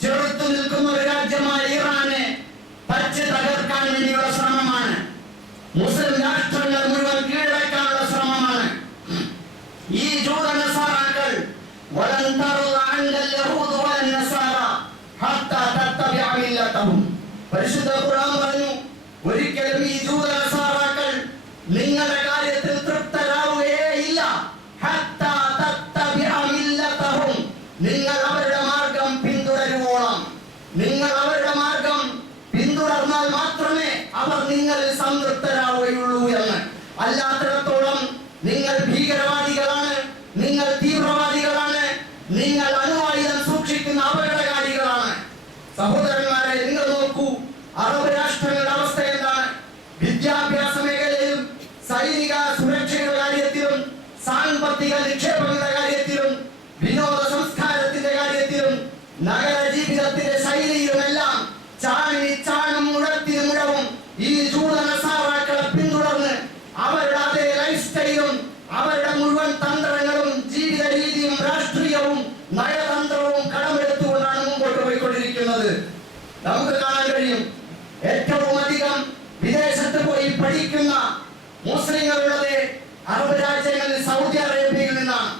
ചെറുത്തു നിൽക്കുന്ന ഒരു രാജ്യമായ ഇറാനെ തച്ച് തകർക്കാൻ വേണ്ടിയുള്ള ശ്രമമാണ്. മുസ്ലിം രാഷ്ട്രങ്ങൾ മുഴുവൻ കീഴടക്കാനുള്ള ശ്രമമാണ്. ഈ ജൂത നസാറാക്കൾ പരിശുദ്ധ ഖുർആൻ പറഞ്ഞു, ഒരിക്കലും ഈ ജൂത നസാറാക്കൾ നിങ്ങളുടെ കാര്യത്തിൽ തൃപ്തരാവുകയില്ല. നിങ്ങൾ അവരുടെ മാർഗം പിന്തുടരുവോളം, നിങ്ങൾ അവരുടെ മാർഗം പിന്തുടർന്നാൽ മാത്രമേ അവർ നിങ്ങളിൽ സംതൃപ്തരാവുകയുള്ളൂ എന്ന്. അല്ലാത്തിടത്തോളം നിങ്ങൾ ഭീകരവാദികളാണ്, നിങ്ങൾ തീവ്രവാദികളാണ്, നിങ്ങൾ അണുവായുധം സൂക്ഷിക്കുന്ന അപകടകാരികളാണ്. സഹോദരന്മാരെ, നിങ്ങൾ നോക്കൂ, അറബ് രാഷ്ട്രങ്ങളുടെ അവസ്ഥ എന്താണ്? വിദ്യാഭ്യാസ മേഖലയിലും സൈനിക സുരക്ഷയുടെ കാര്യത്തിലും സാമ്പത്തിക നിക്ഷേപങ്ങളുടെ കാര്യത്തിലും വിനോദ സംസ്കാരത്തിന്റെ കാര്യത്തിലും നഗര ജീവിതത്തിന്റെ ശൈലിയിലുമെല്ലാം ചാണും മുഴവും ഈ ജൂത നസാറാക്കളെ പിന്തുടർന്ന് അവരുടെ അതേ ലൈഫ് സ്റ്റൈലും അവരുടെ മുഴുവൻ തന്ത്രങ്ങളും ജീവിത രീതിയും രാഷ്ട്രീയവും നയതന്ത്രവും കടമെടുത്തുകൊണ്ടാണ് മുമ്പോട്ട് പോയിക്കൊണ്ടിരിക്കുന്നത്. നമുക്ക് കാണാൻ കഴിയും, ഏറ്റവും അധികം വിദേശത്ത് പോയി പഠിക്കുന്ന മുസ്ലിങ്ങളുള്ളത് അറബ് രാജ്യങ്ങളിൽ സൗദി അറേബ്യയിൽ നിന്നാണ്.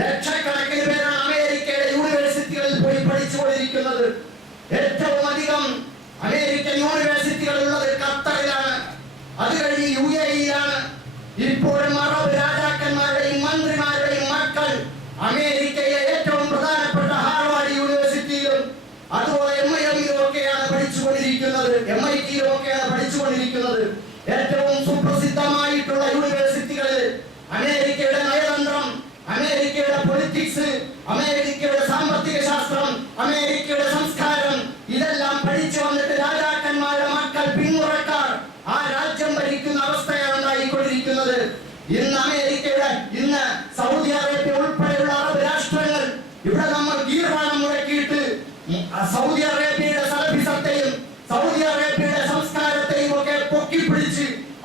ലക്ഷക്കണക്കിന് പേരാണ് അമേരിക്കയുടെ യൂണിവേഴ്സിറ്റികളിൽ പോയി പഠിച്ചുകൊണ്ടിരിക്കുന്നത്. ഏറ്റവും അധികം അമേരിക്കൻ യൂണിവേഴ്സിറ്റികൾ ഉള്ളത് ഖത്തറിലാണ്. അത് കഴിഞ്ഞ് UAE-യിലാണ്. ഇപ്പോഴും അറബ് രാജാക്കന്മാരുടെയും മന്ത്രിമാരുടെയും മക്കൾ അമേരിക്കയിലെ ഏറ്റവും പ്രധാനപ്പെട്ട ഹാർവാർഡ് യൂണിവേഴ്സിറ്റിയിലും അതുപോലെ MIT-യിലും ഒക്കെയാണ് പഠിച്ചുകൊണ്ടിരിക്കുന്നത്. ഏറ്റവും സുപ്രസിദ്ധമായിട്ടുള്ള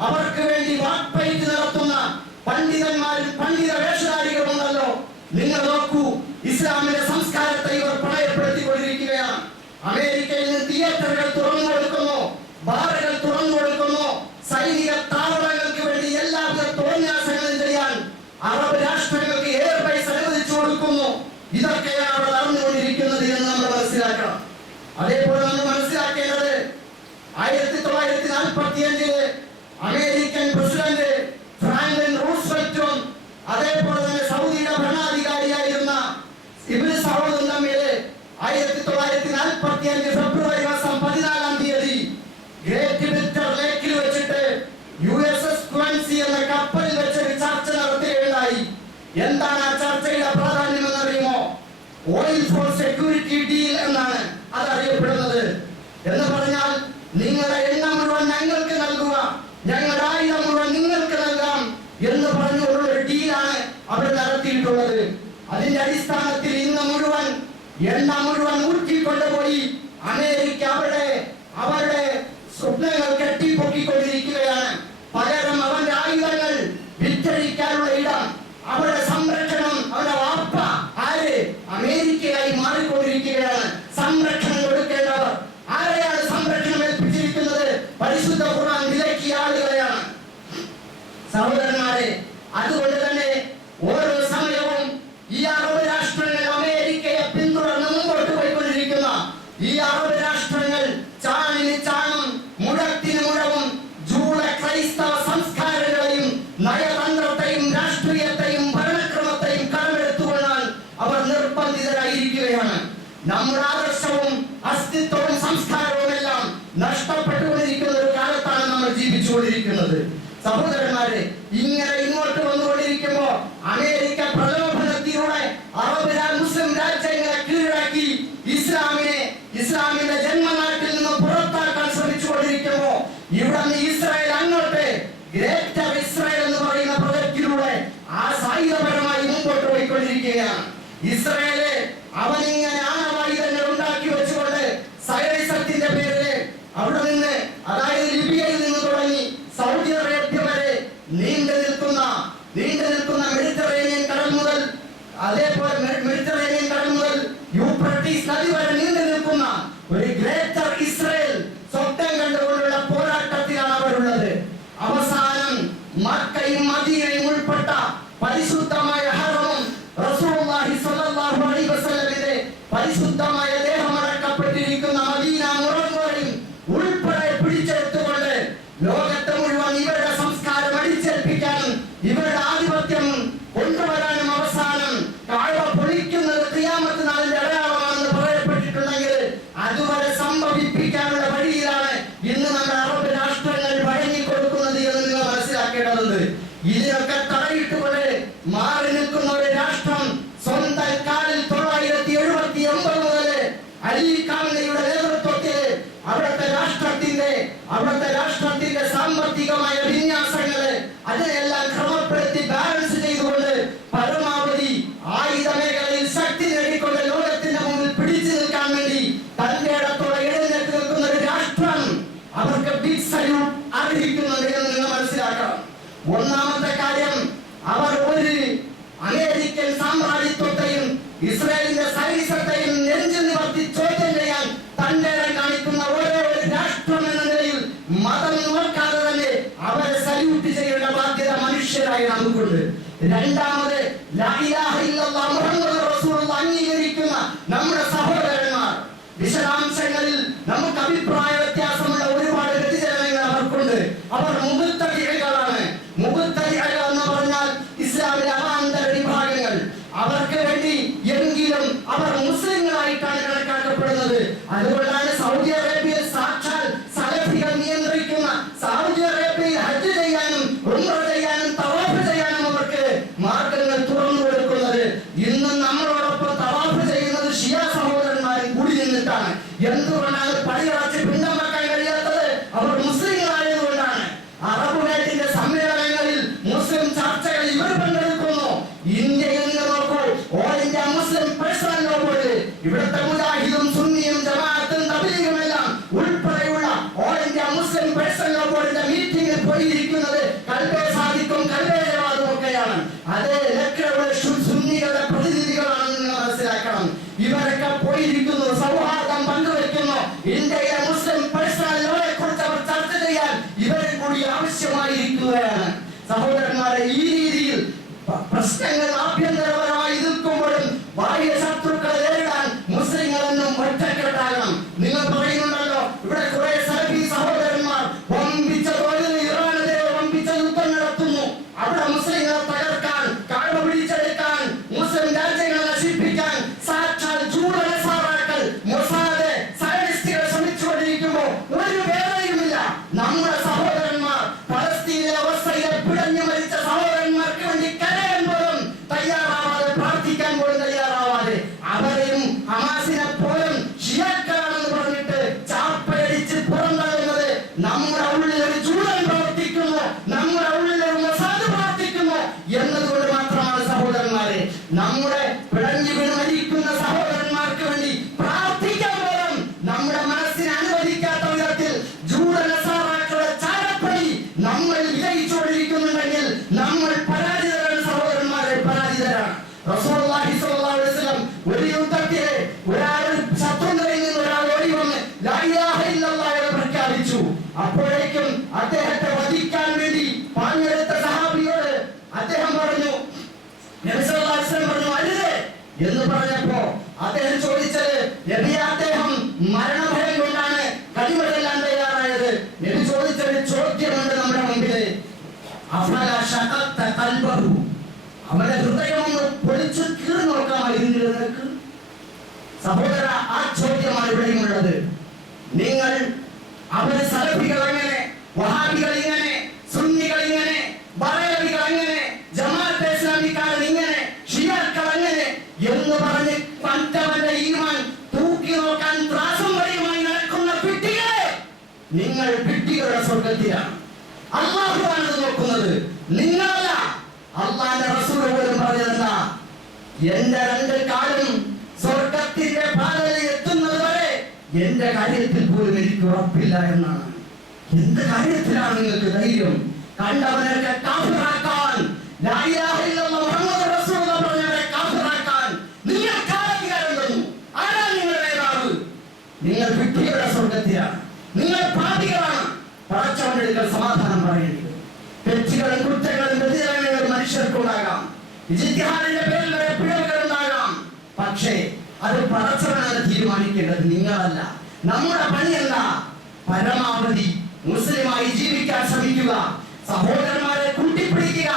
അവർക്ക് വേണ്ടി വാക്പയറ്റ് നടത്തുന്ന പണ്ഡിതന്മാരും പണ്ഡിത വേഷധാരികളുണ്ടല്ലോ. നിങ്ങൾ നോക്കൂ, ഇസ്ലാമിന്റെ സംസ്കാരത്തെ ഇവർ പണയപ്പെടുത്തിക്കൊണ്ടിരിക്കുകയാണ്. അമേരിക്കയിൽ നിന്ന് തിയേറ്ററുകൾ തുറന്നു കൊടുക്കുന്നു, ബാറുകൾ തുറന്നു കൊടുക്കുന്നു, സൈനിക താവളങ്ങൾക്ക് വേണ്ടി എല്ലാവിധ തോന്യാസങ്ങളും ചെയ്യാൻ അറബ് രാഷ്ട്രങ്ങൾക്ക് എയർബേസ് അനുവദിച്ചു കൊടുക്കുന്നു. ഇതൊക്കെയാണ് അവിടെ നടന്നുകൊണ്ടിരിക്കുന്നത് എന്ന് നമ്മൾ മനസ്സിലാക്കണം. അതേപോലെ നമ്മൾ മനസ്സിലാക്കേണ്ടത് 1945 അമേരിക്കൻ പ്രസിഡന്റ് ഫ്രാങ്ക്ലിൻ റൂസ്വെൽറ്റും അതേപോലെ തന്നെ സൗദിയുടെ ഭരണാധികാരിയായിരുന്ന ഇബ്നു സൗദും തമ്മിൽ 1945 ഫെബ്രുവരി മാസം 14 ഗ്രേറ്റ് ബ്രിട്ടൻ ലേക്കിൽ വെച്ചിട്ട് USS ക്വൻസി എന്ന കപ്പലിൽ വെച്ച് ചർച്ച നടത്തുകയുണ്ടായി. എന്താണ് ആ ചർച്ചയുടെ പ്രാധാന്യം എന്നറിയുമോ? ഓയിൽ ഫോർ സെക്യൂരിറ്റി ഡീൽ എന്നാണ് അത് അറിയപ്പെടുന്നത്. എന്ന് പറഞ്ഞാൽ നിങ്ങളുടെ എണ്ണ മുഴുവൻ ഞങ്ങൾക്ക് നൽകുക, ഞങ്ങളുടെ ആയുധം മുഴുവൻ നിങ്ങൾക്ക് നൽകാം എന്ന് പറഞ്ഞുള്ള ഒരു ഡീലാണ് അവർ നടത്തിയിട്ടുള്ളത്. അതിന്റെ അടിസ്ഥാനത്തിൽ ഇന്ന് മുഴുവൻ എണ്ണ മുഴുവൻ ഊറ്റിക്കൊണ്ടുപോയി അമേരിക്ക അവരുടെ സ്വപ്നങ്ങൾ കെട്ടിപ്പൊക്കിക്കൊണ്ടിരിക്കുകയാണ്. പകരം അവന്റെ ആയുധങ്ങൾ വിറ്റഴിക്കാനുള്ള ഇടം, അവരുടെ സംരക്ഷണം, അവരുടെ വാപ്പ ആര് അമേരിക്കയായി മാറിക്കൊണ്ടിരിക്കുകയാണ്. സംരക്ഷണം കൊടുക്കേണ്ടവർ ആരെയാണ് സംരക്ഷണം ഏൽപ്പിച്ചിരിക്കുന്നത്? പരിശുദ്ധ ഖുർആൻ വിലക്കിയ ആളുകളെയാണ്. സഹോദരന്മാരെ, അതുകൊണ്ട് തന്നെ ഓരോ സമയവും ഈ അറബ് രാഷ്ട്രങ്ങൾ അമേരിക്കയെ പിന്തുടർന്ന് മുമ്പോട്ട് പോയിക്കൊണ്ടിരിക്കുന്ന ഈ അറബ് രാഷ്ട്രങ്ങൾ ചാണിന് ചാണും മുഴത്തിന് മുഴവും ജൂത ക്രൈസ്തവ സംസ്കാരങ്ങളെയും നയതന്ത്രത്തെയും രാഷ്ട്രീയത്തെയും ഭരണക്രമത്തെയും കടമെടുത്തുകൊള്ളാൻ അവർ നിർബന്ധിതരായിരിക്കുകയാണ്. നമ്മുടെ ആദർശവും അസ്തിത്വവും സംസ്കാരവും എല്ലാം നഷ്ടപ്പെട്ടുകൊണ്ടിരിക്കുന്ന ഒരു കാലത്താണ് നമ്മൾ ജീവിച്ചുകൊണ്ടിരിക്കുന്നത്. സഹോദരന്മാരെ, ഇങ്ങനെ ഇങ്ങോട്ട് വന്നുകൊണ്ടിരിക്കുമ്പോ അമേരിക്ക പ്രലോഭനത്തിലൂടെ അറബ് മുസ്ലിം രാജ്യങ്ങളെ കീഴടക്കി ഇസ്ലാമിന്റെ ജന്മനാട്ടിൽ നിന്ന് പുറത്താക്കാൻ ശ്രമിച്ചുകൊണ്ടിരിക്കുമ്പോ ഇവിടെ നിന്ന് ഇസ്രായേൽ അങ്ങോട്ട് ഗ്രേറ്റർ ഇസ്രായേൽ എന്ന് പറയുന്ന പ്രൊജക്റ്റിലൂടെ ആ സായുധപരമായി മുമ്പോട്ട് പോയിക്കൊണ്ടിരിക്കുകയാണ്. ഇസ്രായേല് അവനിങ്ങനെ ആണവായുധങ്ങൾ ഉണ്ടാക്കി വെച്ചുകൊണ്ട് സയനിസത്തിന്റെ പേരില് അവിടെ നിന്ന്, അതായത് ലിബിയയിൽ നിന്ന് തുടങ്ങി സൗദി അറേബ്യ വരെ നീണ്ടു നിൽക്കുന്ന മെഡിറ്ററേനിയൻ കടൽ മുതൽ യൂഫ്രട്ടീസ് നദി വരെ നീണ്ടു നിൽക്കുന്ന ഒരു ഗ്രേറ്റർ ഇസ്രായേൽ സ്വപ്നം കണ്ടുകൊണ്ടുള്ള പോരാട്ടത്തിലാണ് അവരുള്ളത്. അവസാനം മക്കയും മദീനയും ഉൾപ്പെട്ട പരിശുദ്ധമായ ഹറമും റസൂലുള്ളാഹി സ്വല്ലല്ലാഹു അലൈഹി വസല്ലമിന്റെ പരിശുദ്ധമായ ദേഹമടക്കപ്പെട്ടിരിക്കുന്ന മദീന മുറങ്ങോയും ഉൾപ്പെടെ പിടിച്ചെടുത്തുകൊണ്ട് ലോകത്തെ മുഴുവൻ ഇവരുടെ സംസ്കാരം അടിച്ചേൽപ്പിക്കാനും ഇവരുടെ ആധിപത്യം കൊണ്ടുവരാനും അവസാനം കാഴ്വ പൊളിക്കുന്നത് ഖിയാമത്ത് നാളിന്റെ അടയാളമാണെന്ന് പറയപ്പെട്ടിട്ടുണ്ടെങ്കിൽ അതുവരെ സംഭവിപ്പിക്കാനുള്ള വഴിയിലാണ് ഇന്ന് നമ്മുടെ അറബ് രാഷ്ട്രങ്ങൾ വഴങ്ങിക്കൊടുക്കുന്നത് എന്ന് നിങ്ങൾ മനസ്സിലാക്കേണ്ടതുണ്ട്. ഇതിനൊക്കെ തടയിട്ടുകൊണ്ട് മാറി നിൽക്കുന്ന ഒരു രാഷ്ട്രം സ്വന്തം കാലിൽ 1979 മുതൽ അലി ഖാമനയുടെ നേതൃത്വത്തിൽ അവിടുത്തെ രാഷ്ട്രത്തിന്റെ സാമ്പത്തികമായ വിന്യാസങ്ങള് അതിനെല്ലാം ക്രമപ്പെടുത്തി ബാലൻസ് ചെയ്തുകൊണ്ട് പരമാവധി ആയുധ മേഖലയിൽ ശക്തി നേടിക്കൊണ്ട് ലോകത്തിന്റെ മുമ്പിൽ പിടിച്ചു നിൽക്കാൻ വേണ്ടി തന്റെ ഇടത്തോടെ എഴുന്നേറ്റ് നിൽക്കുന്ന ഒരു രാഷ്ട്രം അവർക്ക് ബിഗ് സല്യൂട്ട് അർഹിക്കുന്നുണ്ട് എന്ന് നിങ്ങൾ മനസ്സിലാക്കണം. ഒന്നാമത്തെ കാര്യം, അവർ ഒരു അമേരിക്കൻ സാമ്രാജ്യത്വത്തെയും ഇസ്രായേലിന്റെ സൈനികത്തെയും നെഞ്ചിൽ നിവർത്തി ചോദ്യം ചെയ്യാൻ തന്റെ കാണിക്കുന്ന ഓരോ ഒരു രാഷ്ട്രം എന്ന നിലയിൽ മതം നോക്കാതെ തന്നെ അവരെ സല്യൂട്ട് ചെയ്യേണ്ട ബാധ്യത മനുഷ്യരായി നമുക്കുണ്ട്. രണ്ടാമത്, ലാ ഇലാഹ ഇല്ലല്ലാഹ് മുഹമ്മദ് റസൂലുള്ളാഹ് അംഗീകരിക്കുന്ന നമ്മുടെ സഹോദരന്മാർ, വിശദാംശങ്ങളിൽ നമുക്ക് അഭിപ്രായ വ്യത്യാസമുള്ള ഒരുപാട് വ്യതിചലനങ്ങൾ അവർക്കുണ്ട്. അവർ മുബത്തദിഅകളാണ്. മുബത്തദിഅകൾ എന്ന് പറഞ്ഞാൽ ഇസ്ലാമിലെ അവാന്തര വിഭാഗങ്ങൾ. അവർക്ക് വേണ്ടി എങ്കിലും അവർ മുസ്ലിങ്ങളായിട്ടാണ് കണക്കാക്കപ്പെടുന്നത്. അതുകൊണ്ടാണ് സൗദി അറേബ്യയിൽ സാക്ഷാൽ സലഫികൾ നിയന്ത്രിക്കുന്ന സൗദി അറേബ്യയിൽ ഹജ്ജ് ചെയ്യാനും ഉംറ ചെയ്യാനും തവാഫ് ചെയ്യാനും അവർക്ക് മാർഗങ്ങൾ തുറന്നു കൊടുക്കുന്നത്. പോയിരിക്കുന്നത് കൽബേ സാദിഖും കൽബേ ജവാദും ഒക്കെയാണ്. അതേ ലക്ഷ്യമുള്ള സുന്നികളുടെ പ്രതിനിധികളാണെന്ന് നിങ്ങൾ മനസ്സിലാക്കണം. ഇവരൊക്കെ പോയിരിക്കുന്നു, സൗഹാർദ്ദം പങ്കുവെക്കുന്നു. ഇന്ത്യയിലെ മുസ്ലിം പേഴ്സണൽ ലോയെ കുറിച്ച് അവർ ചർച്ച ചെയ്യാൻ ഇവരെ കൂടി ആവശ്യമായിരിക്കുകയാണ്. സഹോദരന്മാരെ, ഈ രീതിയിൽ പ്രശ്നങ്ങൾ ആഭ്യന്തരപരമായി എതിർക്കുമ്പോഴും ബാഹ്യ ശത്രുക്കളെ നേരിടാൻ മുസ്ലിങ്ങളെന്നും ഒറ്റക്കെട്ടാകണം. നിങ്ങൾ പറയുന്നുണ്ടല്ലോ, ഇവിടെ കുറെ സലഫി സഹോദരന്മാർ വമ്പിച്ച തോതിൽ ഇറാനെതിരെ വമ്പിച്ച യുദ്ധം നടത്തുന്നു. അവിടെ മുസ്ലിങ്ങളെ തകർക്കാൻ, കാഴ്ച പിടിച്ചെടുക്കാൻ, മുസ്ലിം രാജ്യങ്ങളെ നശിപ്പിക്കാൻ സാക്ഷാൽ ജൂതനസാറാക്കൾ, മൊസാദ്, സയനിസ്റ്റുകൾ ശ്രമിച്ചുകൊണ്ടിരിക്കുമ്പോൾ ഒരു വേദനയുമില്ല. നമ്മുടെ സഹോദരന്മാർ പലസ്തീനിലെ അവസ്ഥയിലെ പിടഞ്ഞു മരിച്ച സഹോദരന്മാർക്ക് വേണ്ടി കരയാൻ പോലും തയ്യാറാവാതെ, പ്രാർത്ഥിക്കാൻ പോലും തയ്യാറാവാതെ, അവരെയും ഹമാസിനെ പോലും ഷിയാക്കളാണെന്ന് പറഞ്ഞിട്ട് ചാപ്പയടിച്ച് പുറന്തള്ളുന്നത് നമ്മുടെ ഉള്ളിൽ ഒരു ജൂതൻ പ്രവർത്തിക്കുന്നു, നമ്മുടെ ഉള്ളിൽ ഒരു മൊസാദ് പ്രവർത്തിക്കുന്നു എന്നതുകൊണ്ട് മാത്രമാണ്. സഹോദരന്മാരെ, നമ്മുടെ പിടഞ്ഞു വീണ് മരിക്കുന്ന സഹോദരന്മാർക്ക് വേണ്ടി പ്രാർത്ഥിക്കാൻ പോലും നമ്മുടെ മനസ്സിനെ അനുവദിക്കാത്ത വിധത്തിൽ ജൂതനസാറാക്കളുടെ ചാരപ്പണി നമ്മൾ വിജയിച്ചുകൊണ്ടിരിക്കുന്നുണ്ടെങ്കിൽ നമ്മൾ പരാജിതരാണ്. സഹോദരന്മാരെ, പരാജിതരാണ്. റസൂലുള്ളാഹി സ്വല്ലല്ലാഹു അലൈഹി വസല്ലം ഒരു യുദ്ധത്തിലെ ഒരാൾ ശത്രുക്കളിൽ നിന്ന് ഒരാൾ ഓടി വന്ന് ലാ ഇലാഹ ഇല്ലല്ലാഹ് എന്ന് പ്രഖ്യാപിച്ചു. അപ്പോഴേക്കും അദ്ദേഹത്തെ വധിക്കാൻ വേണ്ടി പാഞ്ഞെടുത്ത സഹാബിയോട് അദ്ദേഹം പറഞ്ഞു, നബി സല്ലല്ലാഹു അലൈഹി വസല്ലം പറഞ്ഞു അരുത് എന്ന് പറഞ്ഞപ്പോ അദ്ദേഹം ചോദിച്ചത്, നബി അദ്ദേഹം മരണഭയം കൊണ്ടാണ് കടിമഴെല്ലാം തയ്യാറായത്. നബി ചോദിച്ചൊരു ചോദ്യമുണ്ട് നമ്മുടെ മുമ്പില്, അഫല ശഖഖത ഖൽബഹു, അവന്റെ ഹൃദയം ഒന്ന് പൊളിച്ചു കീറി നോക്കാമായിരുന്നില്ല നിനക്ക്? സഹോദര, ആ ചോദ്യമാണ് ഇവിടെയുമുള്ളത്. നിങ്ങൾ അവര് സലഫികൾ എങ്ങനെ, വഹാബികൾ ഇങ്ങനെ, സുന്നികൾ ഇങ്ങനെ, ബറേലവികൾ എങ്ങനെ, ജമാഅത്തെ ഇസ്ലാമിക്കാരൻ ഇങ്ങനെ, ഷിയാക്കൾ എങ്ങനെ എന്ന് പറഞ്ഞ് പഞ്ചവന്റെ ഈമാൻ തൂക്കി നോക്കാൻ ത്രാസം വഴിയുമായി നടക്കുന്ന പിട്ടികളെ, നിങ്ങൾ പിട്ടികളുടെ സ്വർഗത്തിലാണ്. അല്ലാഹുവാണ് നോക്കുന്നത്, നിങ്ങളല്ല. അല്ലാഹുവിന്റെ റസൂൽ പോലും പറഞ്ഞതെന്താ, എന്റെ രണ്ട് കാലും സ്വർഗത്തിന്റെ പാതയിൽ എത്തുന്നത് വരെ എന്റെ കാര്യത്തിൽ പോലും എനിക്ക് ഉറപ്പില്ല എന്നാണ്. എന്ത് കാര്യത്തിലാണ് നിങ്ങൾക്ക് ധൈര്യം? കണ്ടവനൊക്കെ കാഫിറാക്കാൻ, ലാ ഇലാഹ ഇല്ലല്ലാഹ് മുഹമ്മദ് റസൂലുള്ളാഹി പറഞ്ഞവരെ കാഫിറാക്കാൻ നിങ്ങൾ കാലധികാരം തന്നു. ആരാ നിങ്ങളുടെ നേതാവ്? നിങ്ങൾ പിട്ടികളുടെ സ്വർഗത്തിലാണ്, നിങ്ങൾ പാപികളാണ്. പടച്ചവന്റെ സമാധാനം പറയേണ്ടത്. തെറ്റുകളും കുറ്റങ്ങളും വ്യതിയാനങ്ങളും മനുഷ്യർക്കുണ്ടാകാം, ഇജ്തിഹാദിന്റെ പേരിൽ വരെ പിഴവുകളുണ്ടാകാം. പക്ഷേ അത് പടച്ചവനാണ് തീരുമാനിക്കേണ്ടത്, നിങ്ങളല്ല. നമ്മുടെ പണിയല്ല, പരമാവധി മുസ്ലിമായി ജീവിക്കാൻ ശ്രമിക്കുക, സഹോദരന്മാരെ കൂട്ടിപ്പിടിക്കുക.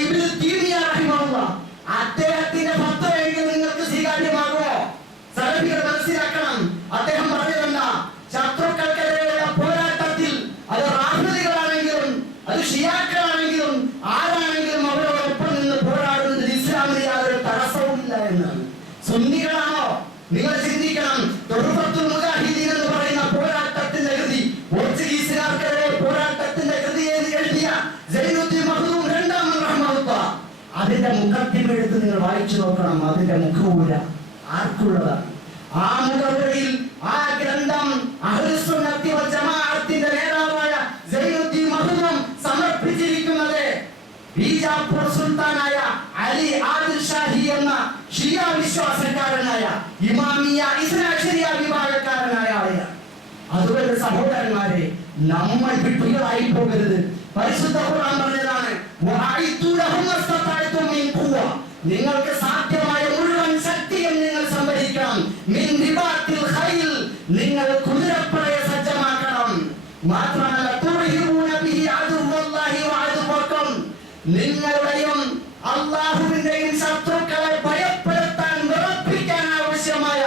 ഇബ്നു തൈമിയ്യ റഹിമഹുല്ലാഹ് അദ്ദേഹത്തിന്റെ ഫത്വയെങ്കിലും നിങ്ങൾക്ക് സ്വീകാര്യമാകുമോ? സലഫികൾ മനസ്സിലാക്കണം. അദ്ദേഹം പറഞ്ഞതെന്താ, ശത്രുക്കൾക്കെതിരെയുള്ള പോരാട്ടത്തിൽ അത് റാഫിദികളാണെങ്കിലും അത് ഷിയാക്കളാണെങ്കിലും ആരാണെങ്കിലും അവരോടൊപ്പം നിന്ന് പോരാടുന്നതിൽ ഇസ്ലാമിന് യാതൊരു തടസ്സവുമില്ല എന്നാണ്. സുന്നികളാണോ? നിങ്ങൾ ചിന്തിക്കണം. തുഹ്ഫത്തുൽ മുജാഹിദീൻ എന്ന് പറയുന്ന പോരാട്ടത്തിന്റെ കൃതി, പോർച്ചുഗീസുകാർക്കെതിരെ പോരാട്ടത്തിന്റെ കൃതി എഴുതിയ സൈനുദ്ദീൻ മഖ്ദൂം രണ്ടാമൻ റഹ്മത്തുള്ളാഹ്, അതിന്റെ മുഖത്തിൻ എടുത്ത് നിങ്ങൾ വായിച്ചു നോക്കണം. അതിന്റെ മുഖവുര ആർക്കുള്ളതാണ്? ആ മുഖവുരയിൽ ആ ഗ്രന്ഥം അഹ്ലുസുന്നത്തി വൽ ജമാഅത്തിന്റെ നേതാവായ സൈനുദ്ദീൻ മഖ്ദൂം സമർപ്പിച്ചിരിക്കുന്നത് ബീജാപ്പൂർ സുൽത്താനായ അലി ആദിൽ ഷാഹി എന്ന ഷിയ വിശ്വാസക്കാരനായ ഇമാമിയ ഇസ്നാശരിയ വിഭാഗക്കാരനായ ആളെയാണ്. അതുകൊണ്ട് സഹോദരന്മാരെ, നമ്മൾ വിട്ടുകളായി പോകരുത്. പരിശുദ്ധ ഖുർആൻ പറഞ്ഞതാണ്, വഅഇദു ലഹും മസ്തതഅതും മിൻ ഖുവ, നിങ്ങൾക്ക് സാധ്യമായ മുഴുവൻ ശക്തിയും നിങ്ങൾ സംഭരിക്കണം. മിൻ റിബാത്തിൽ ഖൈൽ, നിങ്ങൾ കുതിരപ്പടയെ സജ്ജമാക്കണം. മാത്രമല്ല തുർഹിബൂന ബിഹി അദുവല്ലാഹി വഅദുവക്കും, നിങ്ങളുടെയും അല്ലാഹുവിന്റെയും ശത്രുക്കളെ ഭയപ്പെടുത്താൻ, വിറപ്പിക്കാൻ ആവശ്യമായ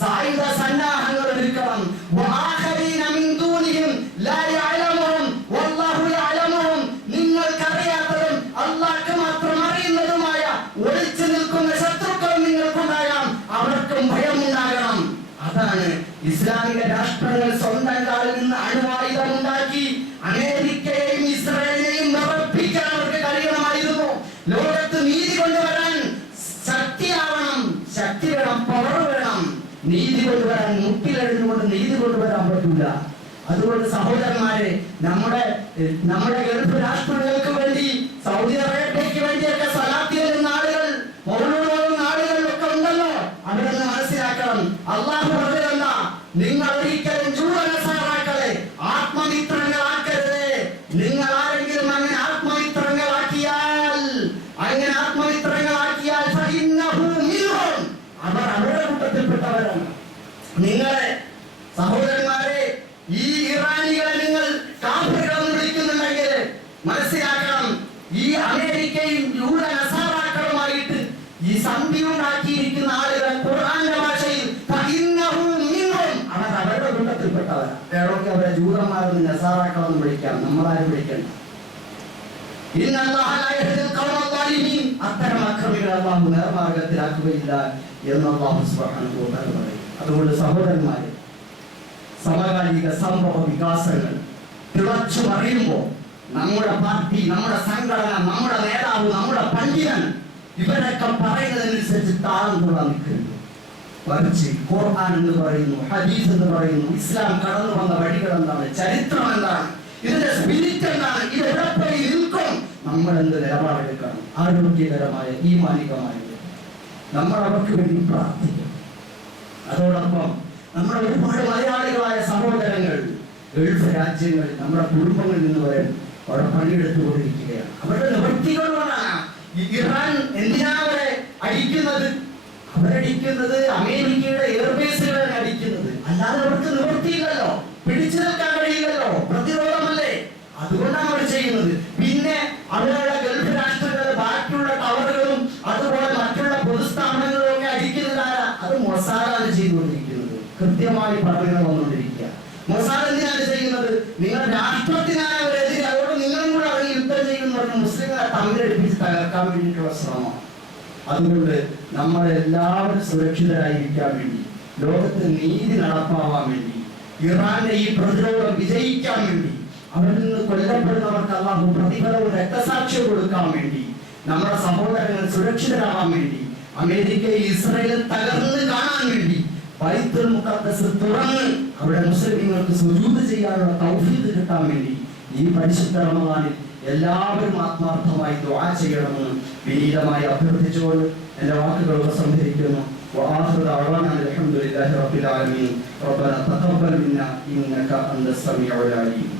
സായുധ സന്നാഹങ്ങൾ ഒരുക്കണം. വആഖരീന മിൻ ദൂനിഹിം ലാ യഅലമുഹും വല്ലാഹു യഅലമുഹും, നിങ്ങൾക്കറിയാത്തതും അല്ലാഹുക്ക് മാത്രം അറിയുന്നതുമായ ഒളിച്ചു നിൽക്കുന്ന ശത്രുക്കൾ നിങ്ങൾക്കുണ്ടാകാം, അവർക്കും ഭയമുണ്ടാകണം. അതാണ് ഇസ്ലാമിക രാഷ്ട്രങ്ങൾ സ്വന്തം കാലിൽ നിന്ന് അണുവായുധം ഉണ്ടാക്കി അമേരിക്കയെയും ഇസ്രായേലിനെയും വിറപ്പിക്കാൻ അവർക്ക് കഴിയണമായിരുന്നു. ലോകത്ത് നീതി കൊണ്ടുവരാൻ ശക്തിയാവണം, ശക്തി വേണം, പവർ വേണം. നീതി കൊണ്ടുവരാൻ മുട്ടിലെഴുതുകൊണ്ട് നീതി കൊണ്ടുവരാൻ പറ്റില്ല. അത് അതുകൊണ്ട് സഹോദരന്മാരെ, നമ്മുടെ ഗൾഫ് രാഷ്ട്രങ്ങൾക്ക് വേണ്ടി, സൗദി അറേബ്യയ്ക്ക് വേണ്ടിയൊക്കെ സ്വലാത്ത് ചെല്ലുന്ന ആളുകൾ, മൗലൂദ് ഓതുന്ന ആളുകളൊക്കെ ഉണ്ടല്ലോ. അവരൊന്ന് മനസ്സിലാക്കണം, അള്ളാഹു പറഞ്ഞതെന്ന നിങ്ങൾ ഒരിക്കലും ജൂതനസാറാക്കളെ ആത്മമിത്രങ്ങളാക്കരുത്. നിങ്ങൾ ആരെങ്കിലും അങ്ങനെ ആത്മമിത്രങ്ങളാക്കിയാൽ അവർ അവരുടെ കൂട്ടത്തിൽപ്പെട്ടവരാണ്. നിങ്ങളെ സഹോദരന്മാരെ, ഈ ഇറാനികളെ നിങ്ങൾ കാഫിറുകളെന്ന് വിളിക്കുന്നുണ്ടെങ്കിൽ മനസ്സിലാക്കണം, ഈ അമേരിക്കയും യൂത നസാറാക്കളുമായിട്ട് ഈ സന്ധി ഉണ്ടാക്കിയിരിക്കുന്ന ആളുകൾ ഖുർആന്റെ ഭാഷയിൽ അവർ അവരുടെ കൂട്ടത്തിൽപ്പെട്ടവരാണ്. വേണമെങ്കിൽ അവരെ ജൂതന്മാരെന്ന് നസാറാക്കളെന്ന് വിളിക്കാം, നമ്മളാരും വിളിക്കണ്ട. അത്തരം അക്രമികളെ അല്ലാഹു നേർമാർഗത്തിലാക്കുകയില്ല എന്ന് അല്ലാഹു സുബ്ഹാനഹു വ തആല പറയും. അതുകൊണ്ട് സഹോദരന്മാരെ, സമകാലിക സംഭവ വികാസങ്ങൾ തിളച്ചു മറിയുമ്പോൾ നമ്മുടെ പാർട്ടി, നമ്മുടെ സംഘടന, നമ്മുടെ നേതാവ്, നമ്മുടെ പണ്ഡിതൻ ഇവരൊക്കെ പറയുന്നതനുസരിച്ച് താളം തുള്ളാൻ നിൽക്കരുത്. മറിച്ച് ഖുർആൻ എന്ന് പറയുന്നു, ഹദീസ് എന്ന് പറയുന്നു, ഇസ്ലാം കടന്നു വന്ന വഴികൾ എന്താണ്, ചരിത്രം എന്താണ്, ഇതിന്റെ സ്പിരിറ്റ് എന്താണ്, ഇത് എവിടെ പോയി നിൽക്കും, നമ്മൾ എന്ത് നിലപാടെടുക്കണം, ആരോഗ്യകരമായ ഈമാനികമായ നമ്മൾ അവർക്ക് വേണ്ടി പ്രാർത്ഥിക്കണം. അതോടൊപ്പം നമ്മുടെ ഒരുപാട് മലയാളികളായ സഹോദരങ്ങൾ ഗൾഫ് രാജ്യങ്ങളിൽ നമ്മുടെ കുടുംബങ്ങളിൽ നിന്ന് വരെ അവിടെ പണിയെടുത്തുകൊണ്ടിരിക്കുകയാണ്. അവരുടെ നിവൃത്തികളോടാണ് ഇറാൻ എന്തിനാ അവരെ അടിക്കുന്നത്? അവരടിക്കുന്നത് അമേരിക്കയുടെ എയർബേസുകളെ അടിക്കുന്നത്, അല്ലാതെ അവർക്ക് നിവൃത്തിയില്ലല്ലോ, പിടിച്ചു നിൽക്കാൻ കഴിയില്ലല്ലോ, പ്രതിരോധമല്ലേ, അതുകൊണ്ടാണ് അവർ ചെയ്യുന്നത്. പിന്നെ അവരുടെ ഗൾഫ് രാഷ്ട്രങ്ങളുടെ ബാക്കിയുള്ള ടവറുകളും അതുപോലെ മറ്റുള്ള പൊതുസ്ഥാപനങ്ങളും ഒക്കെ അടിക്കുന്നതാരാ? അത് മൊസാദാണ് ചെയ്തുകൊണ്ടിരിക്കുന്നത്. കൃത്യമായി പഠനങ്ങൾ വന്നുകൊണ്ടിരിക്കുക. മൊസാദ് എന്തിനാണ് ചെയ്യുന്നത്? നിങ്ങൾ രാഷ്ട്രത്തിനാണ് അവരെതിരെ, അതോടെ നിങ്ങളും കൂടെ അവർ യുദ്ധം ചെയ്യുന്നവർക്ക് മുസ്ലിങ്ങളെ തമ്മിലടിപ്പിച്ച് തകർക്കാൻ വേണ്ടിയിട്ടുള്ള ശ്രമമാണ്. അതുകൊണ്ട് നമ്മളെല്ലാവരും സുരക്ഷിതരായിരിക്കാൻ വേണ്ടി, ലോകത്ത് നീതി നടപ്പാവാൻ വേണ്ടി, ഇറാന്റെ ഈ പ്രതിരോധം വിജയിക്കാൻ വേണ്ടി, അവരിൽ നിന്ന് കൊല്ലപ്പെടുന്നവർക്ക് അല്ലാഹു പ്രതിഫലവും രക്തസാക്ഷിയും കൊടുക്കാൻ വേണ്ടി, നമ്മുടെ സഹോദരങ്ങൾ സുരക്ഷിതരാവാൻ വേണ്ടി, അമേരിക്ക ഇസ്രായേൽ തകർന്ന് കാണാൻ വേണ്ടി, ബൈത്തുൽ മുഖദ്ദസ് തുറന്ന് അവിടെ മുസ്ലിങ്ങൾക്ക് സുജൂദ് ചെയ്യാനുള്ള തൗഫീഖ് കിട്ടാൻ വേണ്ടി ഈ പരിശുദ്ധ റമദാനിൽ എല്ലാവരും ആത്മാർത്ഥമായി ദുആ ചെയ്യണമെന്ന് വിനീതമായി അഭ്യർത്ഥിച്ചുകൊണ്ട് എൻ്റെ വാക്കുകൾ ഉപസംഹരിക്കുന്നു. وآخر دعوانا الحمد لله رب العالمين ربنا تقبل منا إنك أنت السميع العليم.